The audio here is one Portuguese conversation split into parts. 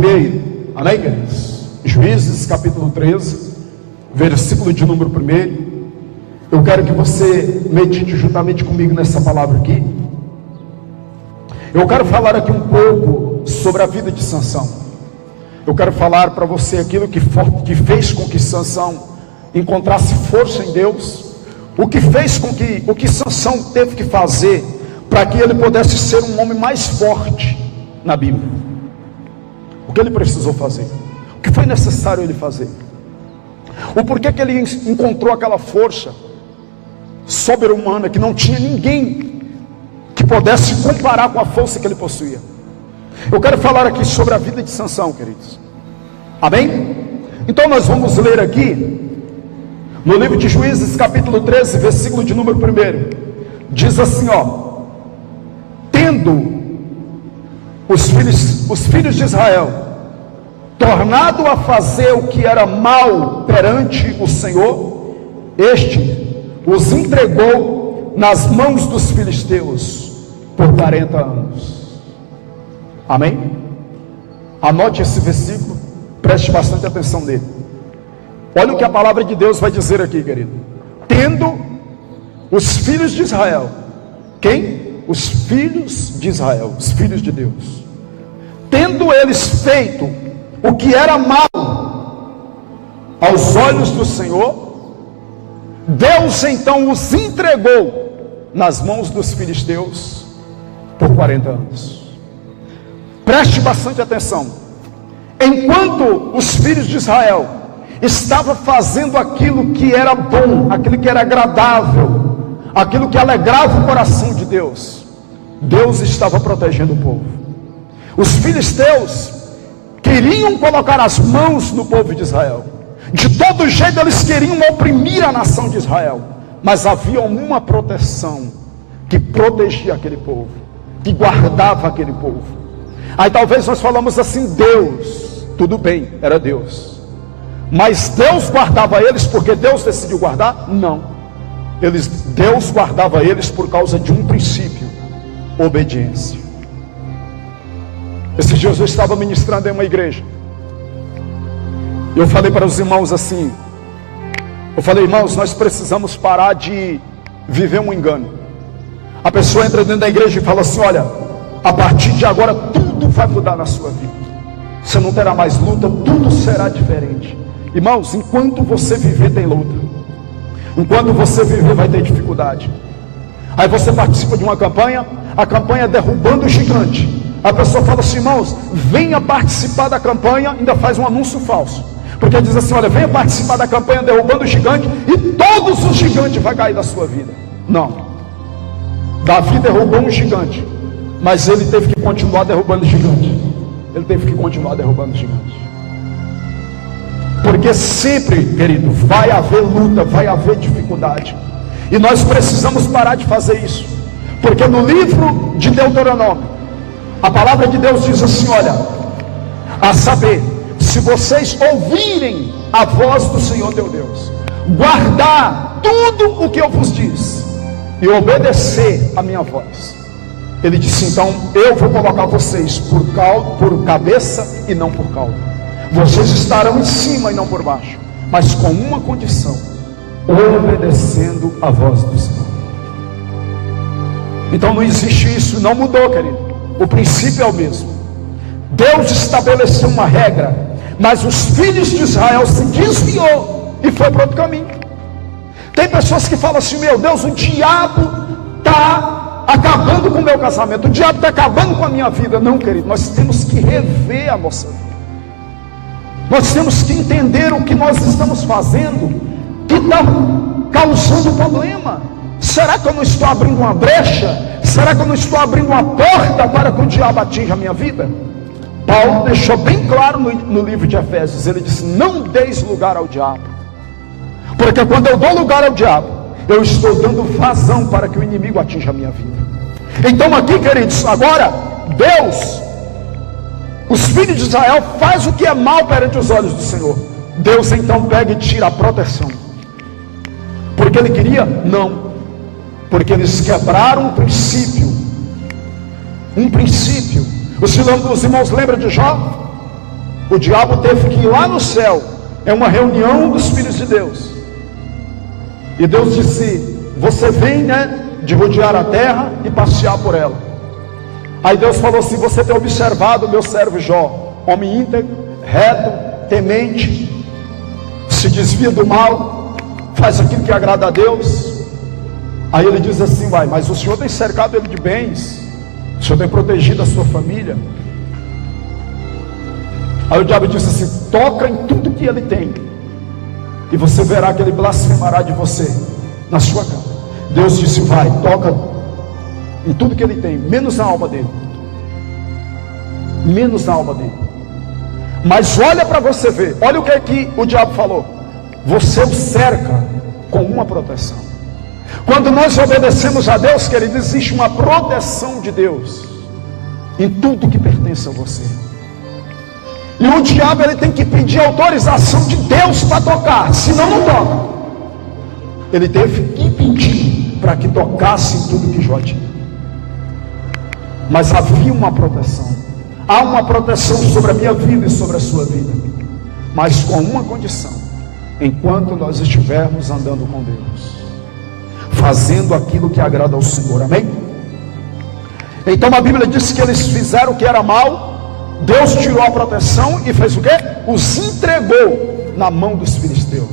primeiro. Amém, queridos? Juízes capítulo 13, versículo de número 1. Eu quero que você medite juntamente comigo nessa palavra aqui. Eu quero falar aqui um pouco sobre a vida de Sansão. Eu quero falar para você aquilo que fez com que Sansão encontrasse força em Deus. O que fez com que o que Sansão teve que fazer para que ele pudesse ser um homem mais forte na Bíblia. O que ele precisou fazer? O que foi necessário ele fazer? O porquê que ele encontrou aquela força sobre-humana que não tinha ninguém que pudesse comparar com a força que ele possuía. Eu quero falar aqui sobre a vida de Sansão, queridos. Amém? Então nós vamos ler aqui no livro de Juízes capítulo 13, versículo de número 1. Diz assim, tendo os filhos de Israel tornado a fazer o que era mal perante o Senhor, este os entregou nas mãos dos filisteus por 40 anos. Amém? Anote esse versículo, preste bastante atenção nele. Olha o que a palavra de Deus vai dizer aqui, querido. Tendo os filhos de Israel, quem? Os filhos de Israel, os filhos de Deus, tendo eles feito o que era mal aos olhos do Senhor, Deus então os entregou nas mãos dos filisteus por 40 anos. Preste bastante atenção. Enquanto os filhos de Israel estavam fazendo aquilo que era bom, aquilo que era agradável, aquilo que alegrava o coração de Deus, Deus estava protegendo o povo. Os filisteus queriam colocar as mãos no povo de Israel. De todo jeito eles queriam oprimir a nação de Israel. Mas havia uma proteção que protegia aquele povo, que guardava aquele povo. Aí talvez nós falamos assim, Deus, tudo bem, era Deus. Mas Deus guardava eles porque Deus decidiu guardar? Não. Deus guardava eles por causa de um princípio: obediência. Esses dias eu estava ministrando em uma igreja. E eu falei para os irmãos assim, irmãos, nós precisamos parar de viver um engano. A pessoa entra dentro da igreja e fala assim, olha, a partir de agora tudo vai mudar na sua vida. Você não terá mais luta, tudo será diferente. Irmãos, enquanto você viver tem luta. Enquanto você viver vai ter dificuldade. Aí você participa de uma campanha, a campanha é derrubando o gigante. A pessoa fala assim, irmãos, venha participar da campanha, ainda faz um anúncio falso, porque diz assim, olha, venha participar da campanha derrubando o gigante, e todos os gigantes vão cair da sua vida. Não. Davi derrubou um gigante, mas ele teve que continuar derrubando o gigante. Ele teve que continuar derrubando o gigante. Porque sempre, querido, vai haver luta, vai haver dificuldade. E nós precisamos parar de fazer isso. Porque no livro de Deuteronômio, a palavra de Deus diz assim, olha, a saber, se vocês ouvirem a voz do Senhor teu Deus, guardar tudo o que eu vos diz, e obedecer a minha voz, ele disse, então eu vou colocar vocês por cabeça e não por cauda. Vocês estarão em cima e não por baixo, mas com uma condição: obedecendo a voz do Senhor. Então não existe isso, não mudou, querido. O princípio é o mesmo. Deus estabeleceu uma regra, mas os filhos de Israel se desviou e foi para outro caminho. Tem pessoas que falam assim, meu Deus, o diabo está acabando com o meu casamento, o diabo está acabando com a minha vida. Não, querido, nós temos que rever a nossa vida. Nós temos que entender o que nós estamos fazendo que está causando problema. Será que eu não estou abrindo uma brecha? Será que eu não estou abrindo uma porta para que o diabo atinja a minha vida? Paulo deixou bem claro no livro de Efésios. Ele disse, não deis lugar ao diabo. Porque quando eu dou lugar ao diabo, eu estou dando vazão para que o inimigo atinja a minha vida. Então aqui, queridos, agora Deus, os filhos de Israel faz o que é mal perante os olhos do Senhor. Deus então pega e tira a proteção. Porque ele queria? Não. Porque eles quebraram um princípio. Os irmãos lembram de Jó? o diabo teve que ir lá no céu, é uma reunião dos filhos de Deus, e Deus disse: você vem, de rodear a terra e passear por ela. Aí Deus falou assim: você tem observado o meu servo Jó, homem íntegro, reto, temente, se desvia do mal, faz aquilo que agrada a Deus. Aí ele diz assim: mas o Senhor tem cercado ele de bens, o Senhor tem protegido a sua família. Aí o diabo disse assim: toca em tudo que ele tem, e você verá que ele blasfemará de você na sua casa. Deus disse: toca em tudo que ele tem, menos na alma dele. Menos na alma dele. Mas olha para você ver, olha o que é que o diabo falou: você o cerca com uma proteção. Quando nós obedecemos a Deus, querido, existe uma proteção de Deus em tudo que pertence a você. E o diabo, ele tem que pedir autorização de Deus para tocar, senão não toca. Ele teve que pedir para que tocasse em tudo que Jó tinha. Mas havia uma proteção. Há uma proteção sobre a minha vida e sobre a sua vida, mas com uma condição: enquanto nós estivermos andando com Deus, fazendo aquilo que agrada ao Senhor. Amém? Então a Bíblia diz que eles fizeram o que era mal. Deus tirou a proteção e fez o quê? Os entregou na mão dos filisteus.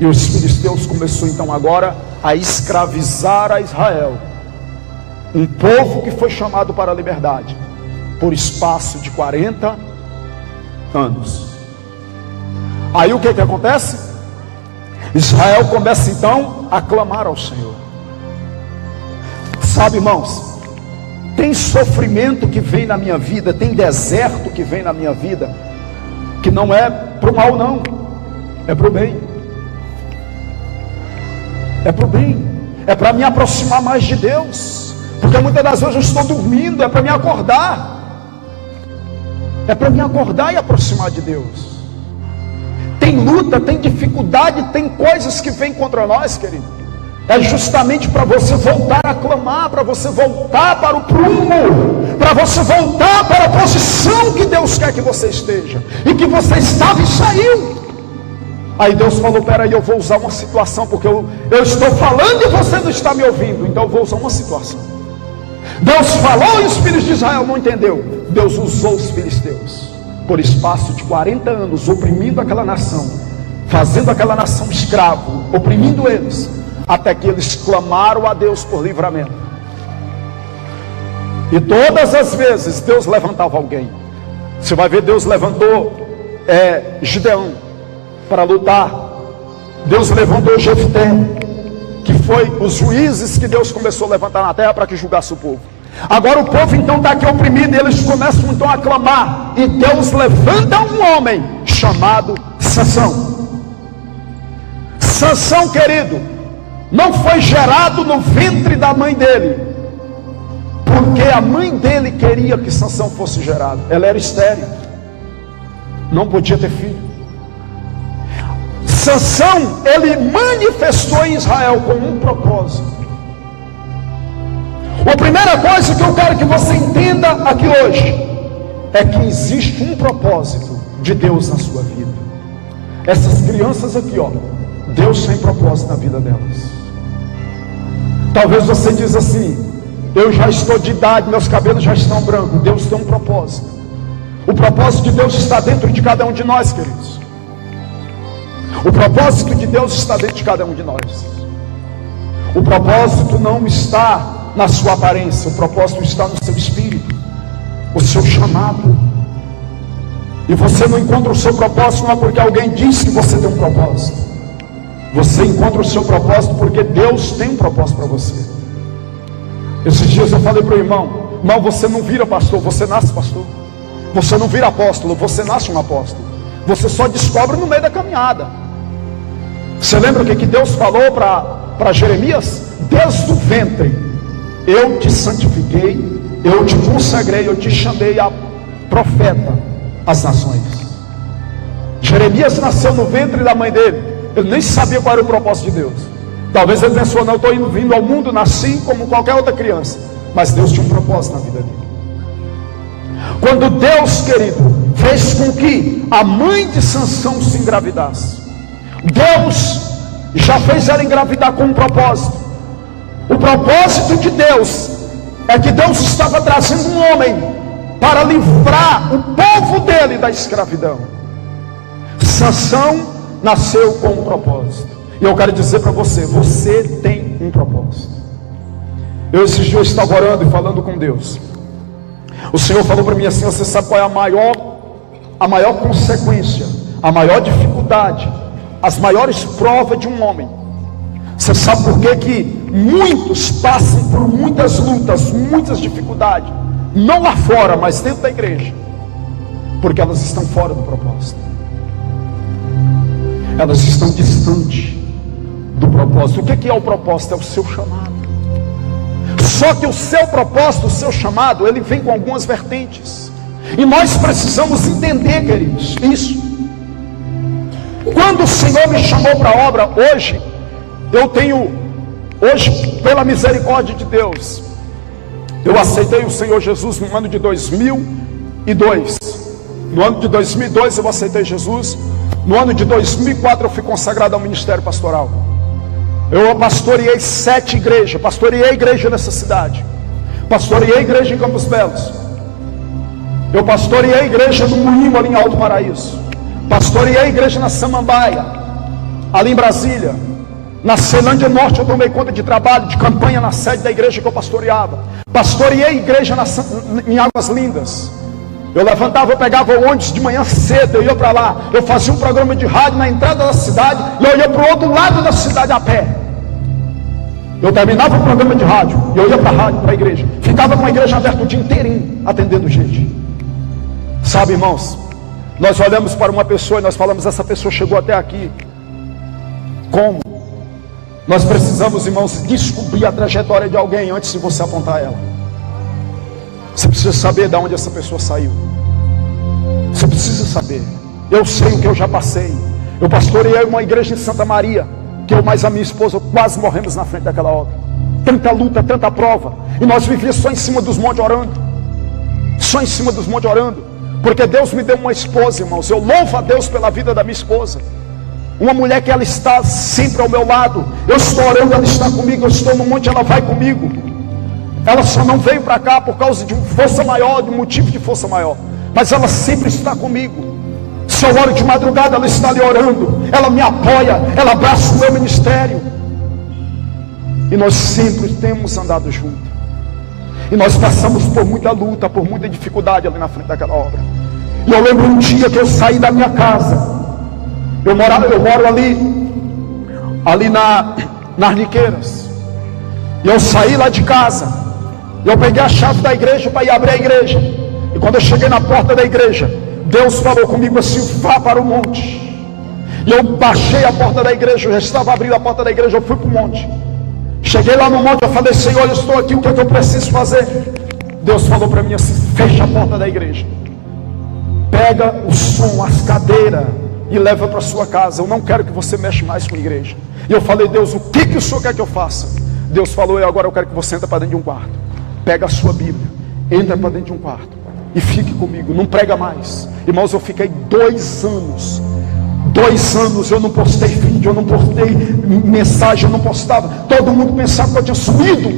E os filisteus começou então agora a escravizar a Israel, um povo que foi chamado para a liberdade, por espaço de 40 anos. Aí o que acontece? Israel começa então a clamar ao Senhor. Sabe, irmãos, tem sofrimento que vem na minha vida, tem deserto que vem na minha vida, que não é para o mal não, é para o bem. É para o bem, é para me aproximar mais de Deus, porque muitas das vezes eu estou dormindo, é para me acordar, é para me acordar e aproximar de Deus. Tem luta, tem dificuldade, tem coisas que vêm contra nós, querido. É justamente para você voltar a clamar, para você voltar para o prumo, para você voltar para a posição que Deus quer que você esteja, e que você estava e saiu. Aí Deus falou: peraí, eu vou usar uma situação, porque eu estou falando e você não está me ouvindo, então eu vou usar uma situação. Deus falou e os filhos de Israel não entendeu. Deus usou os filisteus por espaço de 40 anos, oprimindo aquela nação, fazendo aquela nação escravo, oprimindo eles, até que eles clamaram a Deus por livramento. E todas as vezes Deus levantava alguém. Você vai ver, Deus levantou Gideão para lutar. Deus levantou Jefté, que foi os juízes que Deus começou a levantar na terra para que julgasse o povo. Agora o povo então está aqui oprimido, e eles começam então a clamar, e Deus levanta um homem chamado Sansão. Sansão, querido, não foi gerado no ventre da mãe dele, porque a mãe dele queria que Sansão fosse gerado. Ela era estéril, não podia ter filho. Sansão, ele manifestou em Israel com um propósito. A primeira coisa que eu quero que você entenda aqui hoje é que existe um propósito de Deus na sua vida. Essas crianças aqui, Deus tem propósito na vida delas. Talvez você diz assim: eu já estou de idade, meus cabelos já estão brancos. Deus tem um propósito. O propósito de Deus está dentro de cada um de nós, queridos. O propósito de Deus está dentro de cada um de nós. O propósito não está na sua aparência, o propósito está no seu espírito, o seu chamado. E você não encontra o seu propósito não é porque alguém disse que você tem um propósito. Você encontra o seu propósito porque Deus tem um propósito para você. Esses dias eu falei para o irmão: você não vira pastor, você nasce pastor. Você não vira apóstolo, você nasce um apóstolo. Você só descobre no meio da caminhada. Você lembra o que Deus falou para Jeremias? Desde o ventre eu te santifiquei, eu te consagrei, eu te chamei a profeta às nações. Jeremias nasceu no ventre da mãe dele, ele nem sabia qual era o propósito de Deus. Talvez ele pensou: não, eu estou vindo ao mundo, nasci como qualquer outra criança. Mas Deus tinha um propósito na vida dele. Quando Deus, querido, fez com que a mãe de Sansão se engravidasse. Deus já fez ela engravidar com um propósito. O propósito de Deus é que Deus estava trazendo um homem para livrar o povo dele da escravidão. Sansão nasceu com um propósito. E eu quero dizer para você, você tem um propósito. Eu esses dias estava orando e falando com Deus. O Senhor falou para mim assim: você sabe qual é a maior consequência, a maior dificuldade, as maiores provas de um homem? Você sabe por que muitos passam por muitas lutas, muitas dificuldades, não lá fora, mas dentro da igreja? Porque elas estão fora do propósito. Elas estão distantes do propósito. O que é o propósito? É o seu chamado. Só que o seu propósito, o seu chamado, ele vem com algumas vertentes. E nós precisamos entender, queridos, isso. Quando o Senhor me chamou para a obra, hoje, pela misericórdia de Deus, eu aceitei o Senhor Jesus no ano de 2002. No ano de 2002 eu aceitei Jesus. No ano de 2004 eu fui consagrado ao ministério pastoral. Eu pastoreei 7 igrejas. Pastoreei a igreja nessa cidade. Pastoreei a igreja em Campos Belos. Eu pastoreei a igreja no Moinho, ali em Alto Paraíso. Pastoreei a igreja na Samambaia, ali em Brasília. Na Ceilândia Norte eu tomei conta de trabalho, de campanha na sede da igreja que eu pastoreava. Pastoreei a igreja em Águas Lindas. Eu levantava, eu pegava o ônibus de manhã cedo, eu ia para lá. Eu fazia um programa de rádio na entrada da cidade e eu ia para o outro lado da cidade a pé. Eu terminava o programa de rádio e eu ia para a rádio, para a igreja. Ficava com a igreja aberta o dia inteirinho, atendendo gente. Sabe, irmãos, nós olhamos para uma pessoa e nós falamos: essa pessoa chegou até aqui. Como? Nós precisamos, irmãos, descobrir a trajetória de alguém antes de você apontar ela. Você precisa saber de onde essa pessoa saiu. Você precisa saber. Eu sei o que eu já passei. Eu pastoreei uma igreja em Santa Maria, que eu mais a minha esposa quase morremos na frente daquela obra. Tanta luta, tanta prova, e nós vivíamos só em cima dos montes orando. Só em cima dos montes orando. Porque Deus me deu uma esposa, irmãos. Eu louvo a Deus pela vida da minha esposa. Uma mulher que ela está sempre ao meu lado. Eu estou orando, ela está comigo. Eu estou no monte, ela vai comigo. Ela só não veio para cá por causa de força maior, de um motivo de força maior. Mas ela sempre está comigo. Se eu oro de madrugada, ela está ali orando. Ela me apoia, ela abraça o meu ministério. E nós sempre temos andado juntos. E nós passamos por muita luta, por muita dificuldade ali na frente daquela obra. E eu lembro um dia que eu saí da minha casa. Eu moro ali nas Niqueiras. E eu saí lá de casa. E eu peguei a chave da igreja para ir abrir a igreja. E quando eu cheguei na porta da igreja, Deus falou comigo assim: vá para o monte. E eu baixei a porta da igreja. Eu já estava abrindo a porta da igreja, eu fui para o monte. Cheguei lá no monte, eu falei: Senhor, eu estou aqui, o que é que eu preciso fazer? Deus falou para mim assim: fecha a porta da igreja, pega o som, as cadeiras e leva para sua casa. Eu não quero que você mexa mais com a igreja. E eu falei: Deus, o que o Senhor quer que eu faça? Deus falou: agora eu quero que você entre para dentro de um quarto. Pega a sua Bíblia, entra para dentro de um quarto e fique comigo, não prega mais. Irmãos, eu fiquei 2 anos. 2 anos eu não postei vídeo, eu não postei mensagem, eu não postava. Todo mundo pensava que eu tinha sumido,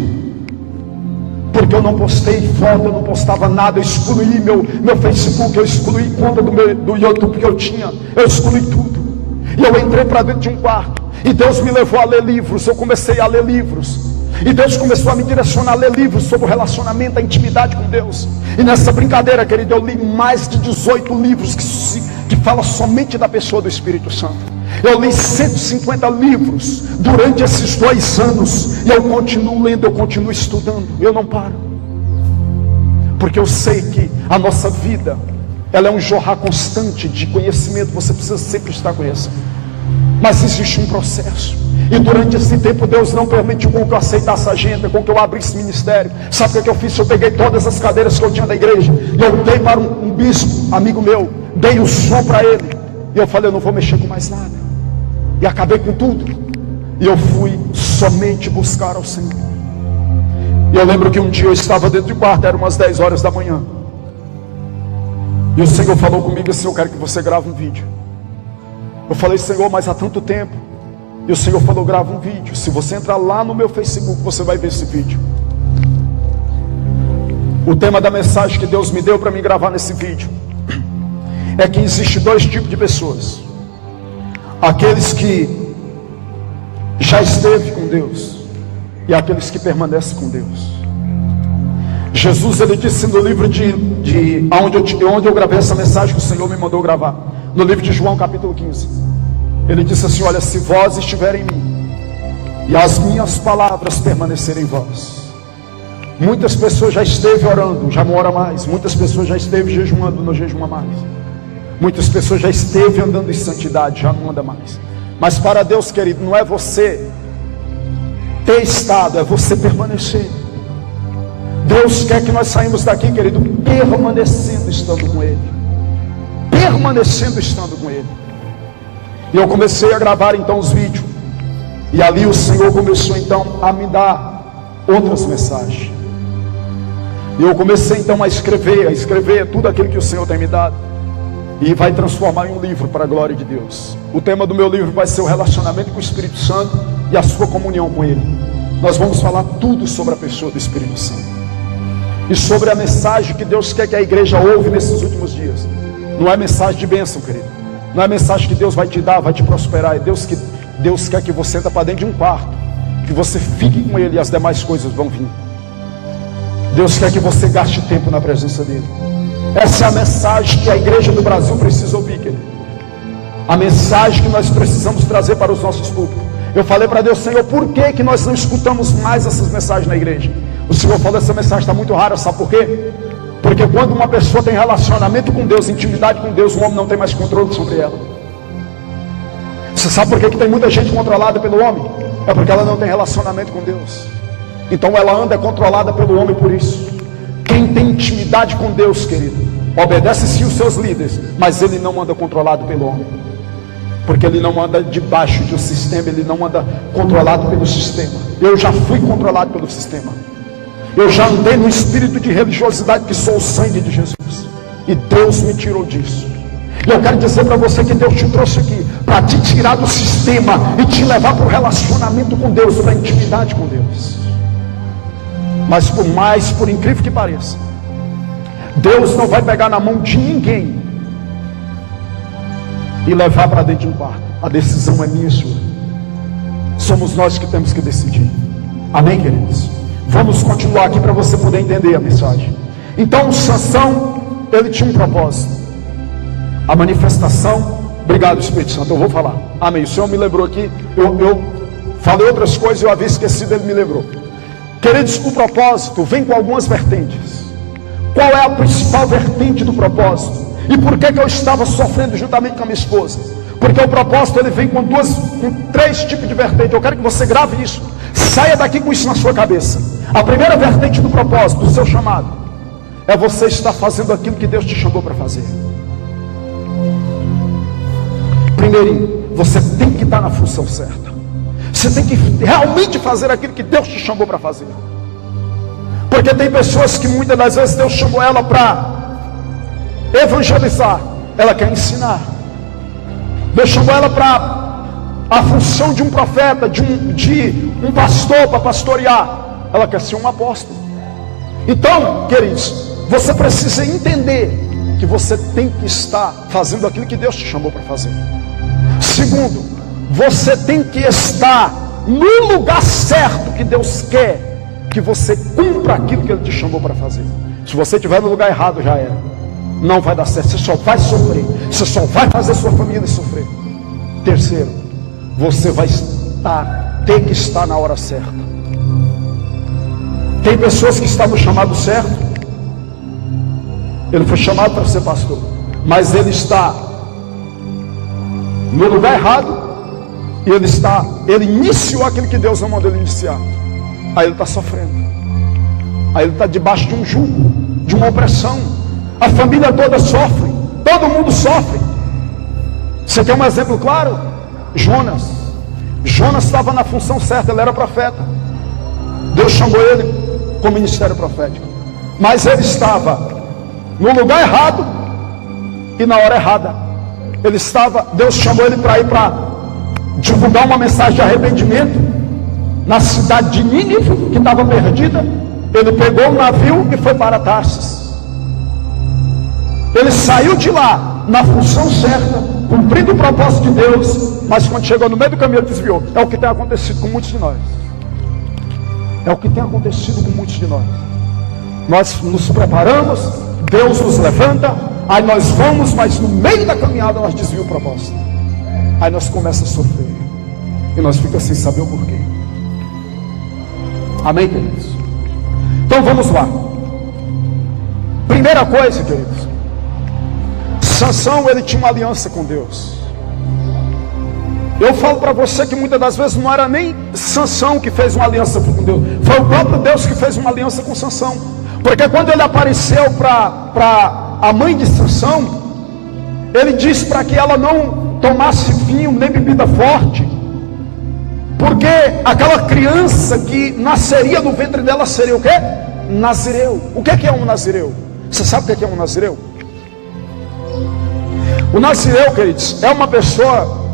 porque eu não postei foto, eu não postava nada. Eu excluí meu Facebook, eu excluí conta do YouTube que eu tinha, eu excluí tudo. E eu entrei para dentro de um quarto, e Deus me levou a ler livros. Eu comecei a ler livros, e Deus começou a me direcionar a ler livros sobre o relacionamento, a intimidade com Deus. E nessa brincadeira, querido, eu li mais de 18 livros que falam somente da pessoa do Espírito Santo. Eu li 150 livros durante esses 2 anos. E eu continuo lendo, eu continuo estudando. Eu não paro. Porque eu sei que a nossa vida, ela é um jorrar constante de conhecimento. Você precisa sempre estar conhecendo. Mas existe um processo. E durante esse tempo Deus não permitiu com que eu aceitasse a agenda, com que eu abrisse ministério. Sabe o que eu fiz? Eu peguei todas as cadeiras que eu tinha da igreja e eu dei para um bispo, amigo meu. Dei o som para ele. E eu falei: eu não vou mexer com mais nada. E acabei com tudo. E eu fui somente buscar ao Senhor. E eu lembro que um dia eu estava dentro do quarto, eram umas 10 horas da manhã. E o Senhor falou comigo assim: eu quero que você grave um vídeo. Eu falei: Senhor, mas há tanto tempo. E o Senhor falou: grava um vídeo. Se você entrar lá no meu Facebook, você vai ver esse vídeo. O tema da mensagem que Deus me deu para me gravar nesse vídeo é que existe dois tipos de pessoas: aqueles que já esteve com Deus e aqueles que permanecem com Deus. Jesus, ele disse no livro onde eu gravei essa mensagem que o Senhor me mandou gravar, no livro de João capítulo 15, ele disse assim: olha, se vós estiverem em mim e as minhas palavras permanecerem em vós. Muitas pessoas já esteve orando, já não ora mais. Muitas pessoas já esteve jejuando, não jejuma mais. Muitas pessoas já esteve andando em santidade, já não anda mais. Mas para Deus, querido, não é você ter estado, é você permanecer. Deus quer que nós saímos daqui, querido, permanecendo estando com Ele. Permanecendo estando com Ele. E eu comecei a gravar então os vídeos. E ali o Senhor começou então a me dar outras mensagens. E eu comecei então a escrever tudo aquilo que o Senhor tem me dado. E vai transformar em um livro para a glória de Deus. O tema do meu livro vai ser o relacionamento com o Espírito Santo e a sua comunhão com Ele. Nós vamos falar tudo sobre a pessoa do Espírito Santo. E sobre a mensagem que Deus quer que a igreja ouve nesses últimos dias. Não é mensagem de bênção, querido. Não é mensagem que Deus vai te dar, vai te prosperar. É Deus quer que você entre para dentro de um quarto, que você fique com Ele e as demais coisas vão vir. Deus quer que você gaste tempo na presença dEle. Essa é a mensagem que a igreja do Brasil precisa ouvir, querido. A mensagem que nós precisamos trazer para os nossos púlpitos. Eu falei para Deus: Senhor, por que nós não escutamos mais essas mensagens na igreja? O Senhor falou: essa mensagem está muito rara, sabe por quê? Porque quando uma pessoa tem relacionamento com Deus, intimidade com Deus, o homem não tem mais controle sobre ela. Você sabe por que tem muita gente controlada pelo homem? É porque ela não tem relacionamento com Deus. Então ela anda controlada pelo homem por isso. Quem tem intimidade com Deus, querido, obedece sim os seus líderes, mas ele não anda controlado pelo homem. Porque ele não anda debaixo de um sistema, ele não anda controlado pelo sistema. Eu já fui controlado pelo sistema. Eu já andei no espírito de religiosidade, que sou o sangue de Jesus. E Deus me tirou disso. E eu quero dizer para você que Deus te trouxe aqui para te tirar do sistema e te levar para o relacionamento com Deus, para a intimidade com Deus. Mas por incrível que pareça, Deus não vai pegar na mão de ninguém e levar para dentro de um quarto. A decisão é minha e sua. Somos nós que temos que decidir. Amém, queridos? Vamos continuar aqui para você poder entender a mensagem. Então, Sansão, ele tinha um propósito. A manifestação. Obrigado, Espírito Santo, eu vou falar. Amém. O Senhor me lembrou aqui. Eu falei outras coisas, eu havia esquecido, ele me lembrou. Queridos, o propósito vem com algumas vertentes. Qual é a principal vertente do propósito? E por que eu estava sofrendo juntamente com a minha esposa? Porque o propósito ele vem com três tipos de vertente. Eu quero que você grave isso. Saia daqui com isso na sua cabeça. A primeira vertente do propósito, do seu chamado, é você estar fazendo aquilo que Deus te chamou para fazer. Primeirinho, você tem que estar na função certa. Você tem que realmente fazer aquilo que Deus te chamou para fazer. Porque tem pessoas que muitas das vezes Deus chamou ela para evangelizar, ela quer ensinar. Deus chamou ela para a função de um profeta, de um pastor, para pastorear. Ela quer ser um apóstolo. Então, queridos, você precisa entender que você tem que estar fazendo aquilo que Deus te chamou para fazer. Segundo, você tem que estar no lugar certo que Deus quer que você cumpra aquilo que Ele te chamou para fazer. Se você estiver no lugar errado, já era. Não vai dar certo, você só vai sofrer. Você só vai fazer sua família sofrer. Terceiro, você vai ter que estar na hora certa. Tem pessoas que estão no chamado certo. Ele foi chamado para ser pastor, mas ele está no lugar errado. E ele iniciou aquilo que Deus não mandou ele iniciar. Aí ele está sofrendo. Aí ele está debaixo de um jugo, de uma opressão. A família toda sofre. Todo mundo sofre. Você quer um exemplo claro? Jonas estava na função certa, ele era profeta. Deus chamou ele com o ministério profético. Mas ele estava no lugar errado e na hora errada. Deus chamou ele para ir para divulgar uma mensagem de arrependimento na cidade de Nínive, que estava perdida. Ele pegou um navio e foi para Tarsis. Ele saiu de lá na função certa, cumprindo o propósito de Deus, mas quando chegou no meio do caminho ele desviou. É o que tem acontecido com muitos de nós. É o que tem acontecido com muitos de nós. Nós nos preparamos, Deus nos levanta, aí nós vamos, mas no meio da caminhada nós desviamos o propósito. Aí nós começamos a sofrer. E nós ficamos sem saber o porquê. Amém, queridos? Então vamos lá. Primeira coisa, queridos. Sansão, ele tinha uma aliança com Deus. Eu falo para você que muitas das vezes não era nem Sansão que fez uma aliança com Deus. Foi o próprio Deus que fez uma aliança com Sansão. Porque quando ele apareceu para a mãe de Sansão, ele disse para que ela não tomasse vinho nem bebida forte, porque aquela criança que nasceria no ventre dela seria o quê? Nazireu. O que é um nazireu? Você sabe o que é um nazireu? O nazireu, queridos, é uma pessoa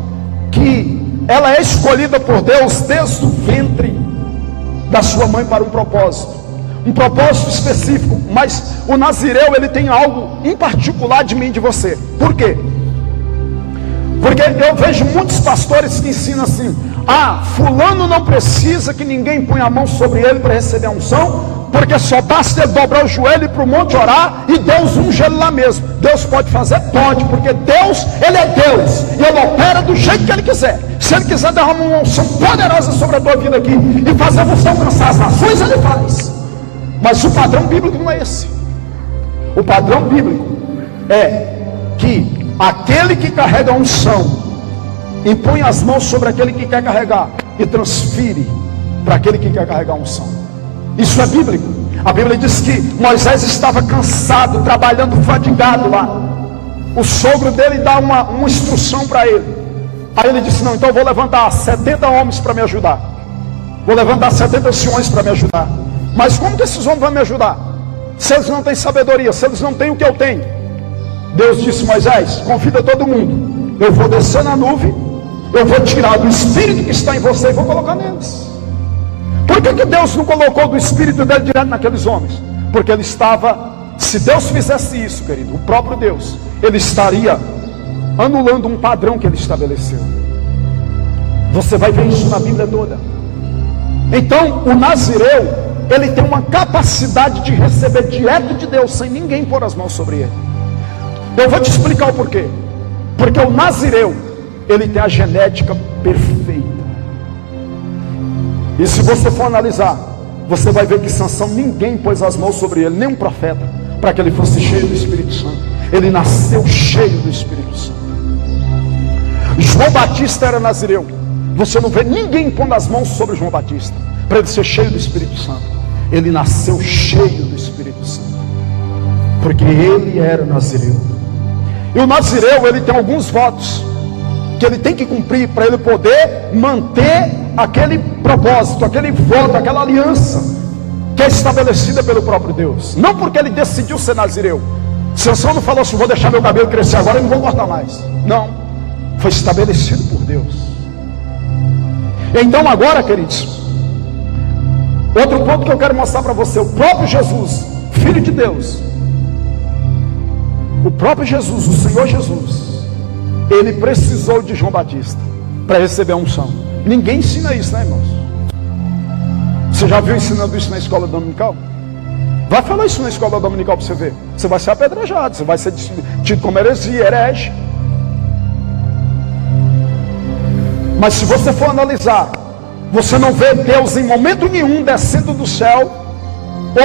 que ela é escolhida por Deus desde o ventre da sua mãe para um propósito específico. Mas o nazireu, ele tem algo em particular de mim e de você. Por quê? Porque eu vejo muitos pastores que ensinam assim: fulano não precisa que ninguém ponha a mão sobre ele para receber a unção, porque só basta ele dobrar o joelho e ir para o monte orar, e Deus unge ele lá mesmo. Deus pode fazer? Pode, porque Deus, ele é Deus, e ele opera do jeito que ele quiser. Se ele quiser derramar uma unção poderosa sobre a tua vida aqui, e fazer você alcançar as nações, ele faz. Mas o padrão bíblico não é esse. O padrão bíblico é que aquele que carrega a unção impõe as mãos sobre aquele que quer carregar e transfere para aquele que quer carregar a unção. Isso é bíblico. A Bíblia diz que Moisés estava cansado, trabalhando, fadigado lá. O sogro dele dá uma instrução para ele. Aí ele disse: não, então eu vou levantar 70 homens para me ajudar. Vou levantar 70 anciões para me ajudar. Mas como que esses homens vão me ajudar? Se eles não têm sabedoria, se eles não têm o que eu tenho. Deus disse: Moisés, convida todo mundo. Eu vou descer na nuvem, eu vou tirar do espírito que está em você e vou colocar neles. Por que Deus não colocou do espírito dele direto naqueles homens? Porque ele estava, se Deus fizesse isso, querido, o próprio Deus, ele estaria anulando um padrão que ele estabeleceu. Você vai ver isso na Bíblia toda. Então o nazireu, ele tem uma capacidade de receber direto de Deus, sem ninguém pôr as mãos sobre ele. Eu vou te explicar o porquê. Porque o nazireu, ele tem a genética perfeita. E se você for analisar, você vai ver que Sansão, ninguém pôs as mãos sobre ele, nem um profeta, para que ele fosse cheio do Espírito Santo. Ele nasceu cheio do Espírito Santo. João Batista era nazireu. Você não vê ninguém pondo as mãos sobre João Batista para ele ser cheio do Espírito Santo. Ele nasceu cheio do Espírito Santo, porque ele era nazireu. E o nazireu, ele tem alguns votos que ele tem que cumprir para ele poder manter aquele propósito, aquele voto, aquela aliança que é estabelecida pelo próprio Deus. Não porque ele decidiu ser nazireu. Sansão não falou assim: vou deixar meu cabelo crescer agora e não vou cortar mais. Não, foi estabelecido por Deus. Então agora, queridos, outro ponto que eu quero mostrar para você: o próprio Jesus, Filho de Deus, o próprio Jesus, o Senhor Jesus, ele precisou de João Batista para receber a unção. Ninguém ensina isso, né, irmãos? Você já viu ensinando isso na escola dominical? Vai falar isso na escola dominical para você ver. Você vai ser apedrejado, você vai ser tido como heresia, herege. Mas se você for analisar, você não vê Deus em momento nenhum descendo do céu,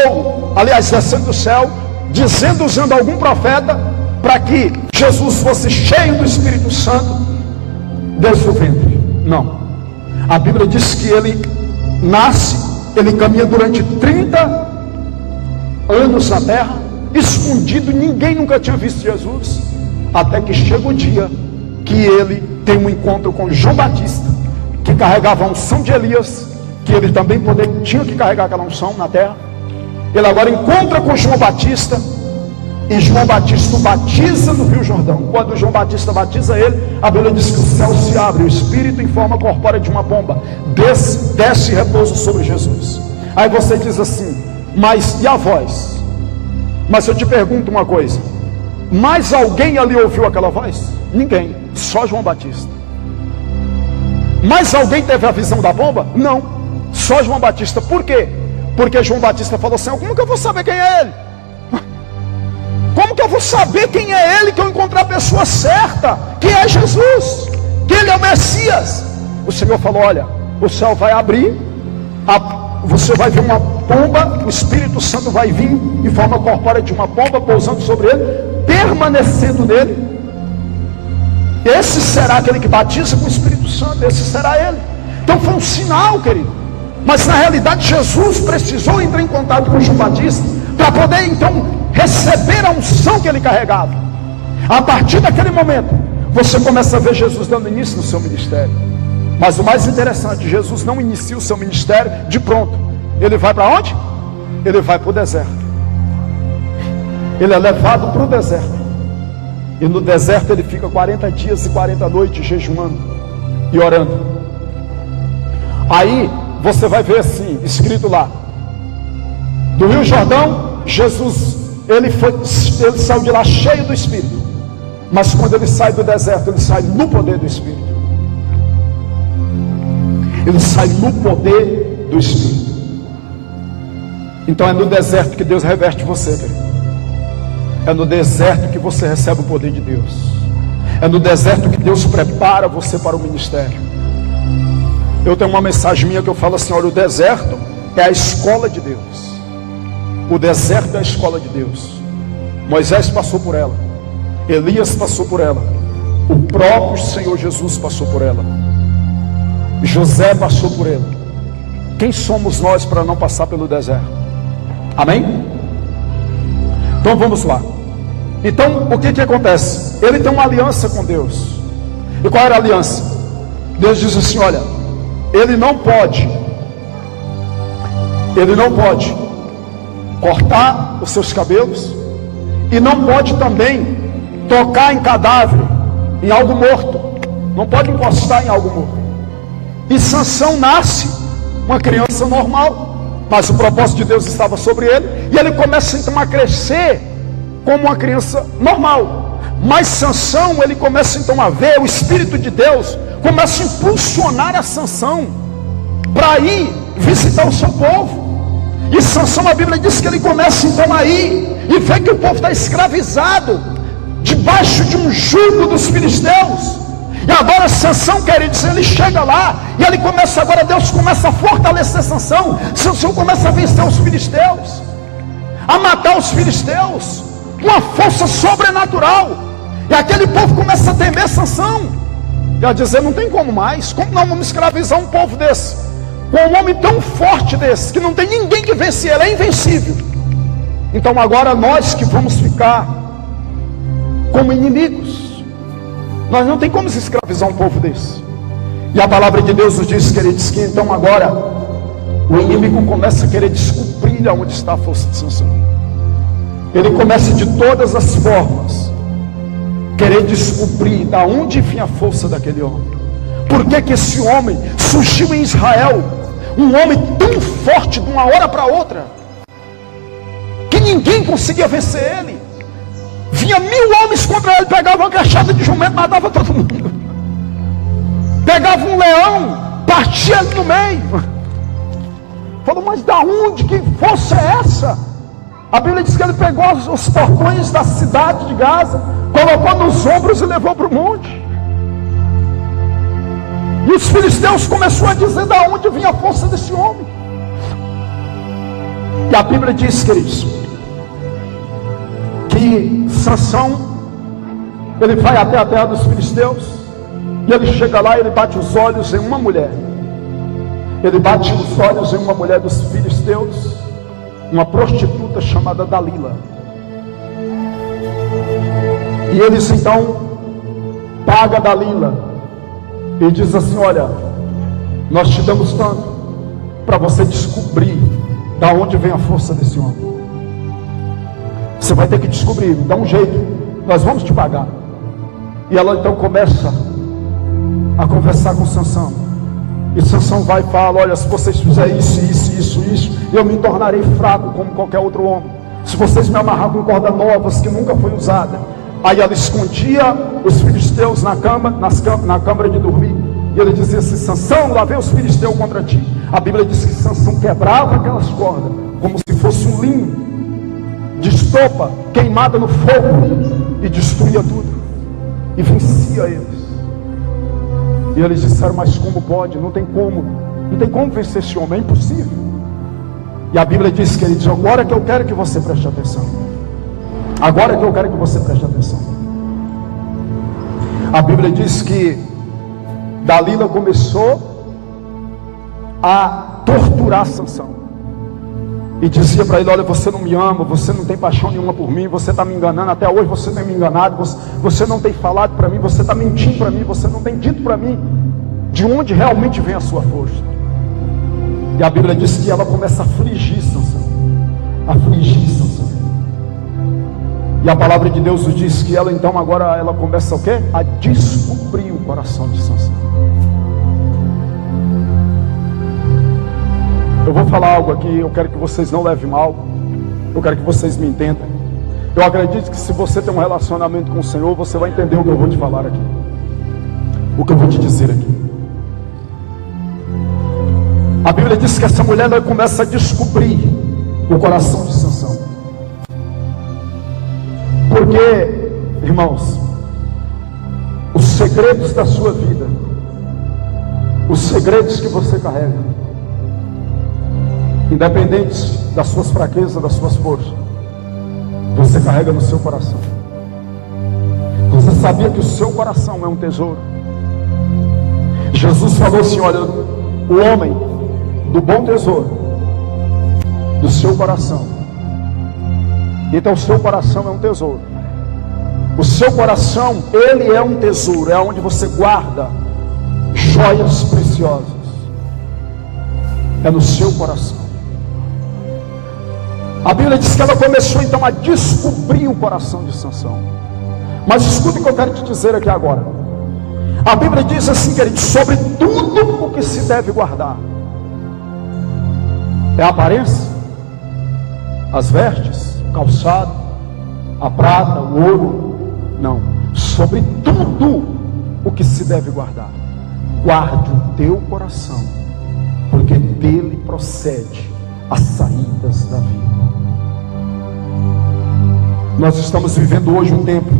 ou, aliás, descendo do céu, dizendo, usando algum profeta, para que Jesus fosse cheio do Espírito Santo desde o ventre. Não. A Bíblia diz que ele nasce, ele caminha durante 30 anos na terra, escondido, ninguém nunca tinha visto Jesus, até que chega o dia que ele tem um encontro com João Batista, que carregava a unção de Elias, que ele também tinha que carregar aquela unção na terra. Ele agora encontra com João Batista, E João Batista o batiza no Rio Jordão. Quando João Batista batiza ele, a Bíblia diz que o céu se abre, o Espírito em forma corpórea de uma pomba desce e repousa sobre Jesus. Aí você diz assim: mas e a voz? Mas eu te pergunto uma coisa: mais alguém ali ouviu aquela voz? Ninguém, só João Batista. Mais alguém teve a visão da pomba? Não, só João Batista. Por quê? Porque João Batista falou assim: como que eu vou saber quem é ele? Como que eu vou saber quem é ele, que eu encontrar a pessoa certa, que é Jesus, que ele é o Messias? O Senhor falou: olha, o céu vai abrir, você vai ver uma pomba, o Espírito Santo vai vir em forma corpórea de uma pomba, pousando sobre ele, permanecendo nele. Esse será aquele que batiza com o Espírito Santo, esse será ele. Então foi um sinal, querido. Mas na realidade Jesus precisou entrar em contato com João Batista para poder então receber a unção que ele carregava. A partir daquele momento você começa a ver Jesus dando início no seu ministério. Mas o mais interessante, Jesus não inicia o seu ministério de pronto. Ele vai para onde? Ele vai para o deserto. Ele é levado para o deserto. E no deserto ele fica 40 dias e 40 noites jejuando e orando. Aí você vai ver assim, escrito lá: do Rio Jordão, Jesus, ele saiu de lá cheio do Espírito. Mas quando ele sai do deserto, ele sai no poder do Espírito. Ele sai no poder do Espírito. Então é no deserto que Deus reveste você, querido. É no deserto que você recebe o poder de Deus. É no deserto que Deus prepara você para o ministério. Eu tenho uma mensagem minha que eu falo assim: olha, o deserto é a escola de Deus. O deserto é a escola de Deus. Moisés passou por ela, Elias passou por ela, o próprio Senhor Jesus passou por ela, José passou por ela. Quem somos nós para não passar pelo deserto? Amém? Então vamos lá. Então o que acontece? Ele tem uma aliança com Deus. E qual era a aliança? Deus diz assim: olha, ele não pode cortar os seus cabelos, e não pode também tocar em cadáver, em algo morto. Não pode encostar em algo morto. E Sansão nasce uma criança normal, mas o propósito de Deus estava sobre ele, e ele começa então a crescer como uma criança normal. Mas Sansão, ele começa então a ver, o Espírito de Deus começa a impulsionar a Sansão para ir visitar o seu povo. E Sansão, a Bíblia diz que ele começa então a ir e vê que o povo está escravizado debaixo de um jugo dos filisteus. E agora Sansão, queridos, ele chega lá e ele começa agora, Deus começa a fortalecer Sansão. Sansão começa a vencer os filisteus, a matar os filisteus com uma força sobrenatural. E aquele povo começa a temer Sansão e a dizer: não tem como mais, como nós vamos escravizar um povo desse, com um homem tão forte desse, que não tem ninguém que vence ele, é invencível. Então agora nós que vamos ficar como inimigos, nós não tem como se escravizar um povo desse. E a palavra de Deus nos diz, queridos, que então agora o inimigo começa a querer descobrir aonde está a força de Sansão. Ele começa de todas as formas querer descobrir da onde vinha a força daquele homem. Por que que esse homem surgiu em Israel, um homem tão forte de uma hora para outra, que ninguém conseguia vencer ele? Vinha 1000 homens contra ele, pegava uma cachada de jumento, matava todo mundo. Pegava um leão, partia ele no meio. Falou: mas da onde, que força é essa? A Bíblia diz que ele pegou os portões da cidade de Gaza, colocou nos ombros e levou para o monte. E os filisteus começaram a dizer da onde vinha a força desse homem. E a Bíblia diz, queridos, que Sansão, ele vai até a terra dos filisteus, e ele chega lá e ele bate os olhos em uma mulher. Ele bate os olhos em uma mulher dos filisteus, uma prostituta chamada Dalila. E eles então pagam Dalila e diz assim: olha, nós te damos tanto para você descobrir da onde vem a força desse homem. Você vai ter que descobrir, dá um jeito, nós vamos te pagar. E ela então começa a conversar com Sansão. E Sansão vai e fala: olha, se vocês fizerem isso, eu me tornarei fraco como qualquer outro homem. Se vocês me amarrar com cordas novas que nunca foi usada. Aí ela escondia os filisteus na câmara de dormir. E ele dizia assim: Sansão, lá vem os filisteus contra ti. A Bíblia diz que Sansão quebrava aquelas cordas como se fosse um linho de estopa queimada no fogo, e destruía tudo, e vencia eles. E eles disseram: mas como pode? Não tem como vencer esse homem, é impossível. E a Bíblia diz que ele diz: agora que eu quero que você preste atenção. Agora que eu quero que você preste atenção. A Bíblia diz que Dalila começou a torturar Sansão. E dizia para ele: olha, você não me ama, você não tem paixão nenhuma por mim, você está me enganando, até hoje você tem me enganado, você não tem falado para mim, você está mentindo para mim, você não tem dito para mim de onde realmente vem a sua força. E a Bíblia diz que ela começa a afligir Sansão, e a palavra de Deus nos diz que ela então agora ela começa o quê? A descobrir o coração de Sansão. Eu vou falar algo aqui, eu quero que vocês não levem mal, eu quero que vocês me entendam. Eu acredito que se você tem um relacionamento com o Senhor, você vai entender o que eu vou te falar aqui, o que eu vou te dizer aqui. A Bíblia diz que essa mulher ela começa a descobrir o coração de Sansão. Porque, irmãos, os segredos da sua vida, os segredos que você carrega, independentes das suas fraquezas, das suas forças, você carrega no seu coração. Você sabia que o seu coração é um tesouro? Jesus falou assim: olha, o homem do bom tesouro do seu coração. Então o seu coração é um tesouro. O seu coração, ele é um tesouro, é onde você guarda joias preciosas. É no seu coração. A Bíblia diz que ela começou então a descobrir o coração de Sansão. Mas escuta o que eu quero te dizer aqui agora. A Bíblia diz assim, querido, sobre tudo o que se deve guardar. É a aparência, as vestes, o calçado, a prata, o ouro. Não, sobre tudo o que se deve guardar. Guarde o teu coração, porque dele procede as saídas da vida. Nós estamos vivendo hoje um tempo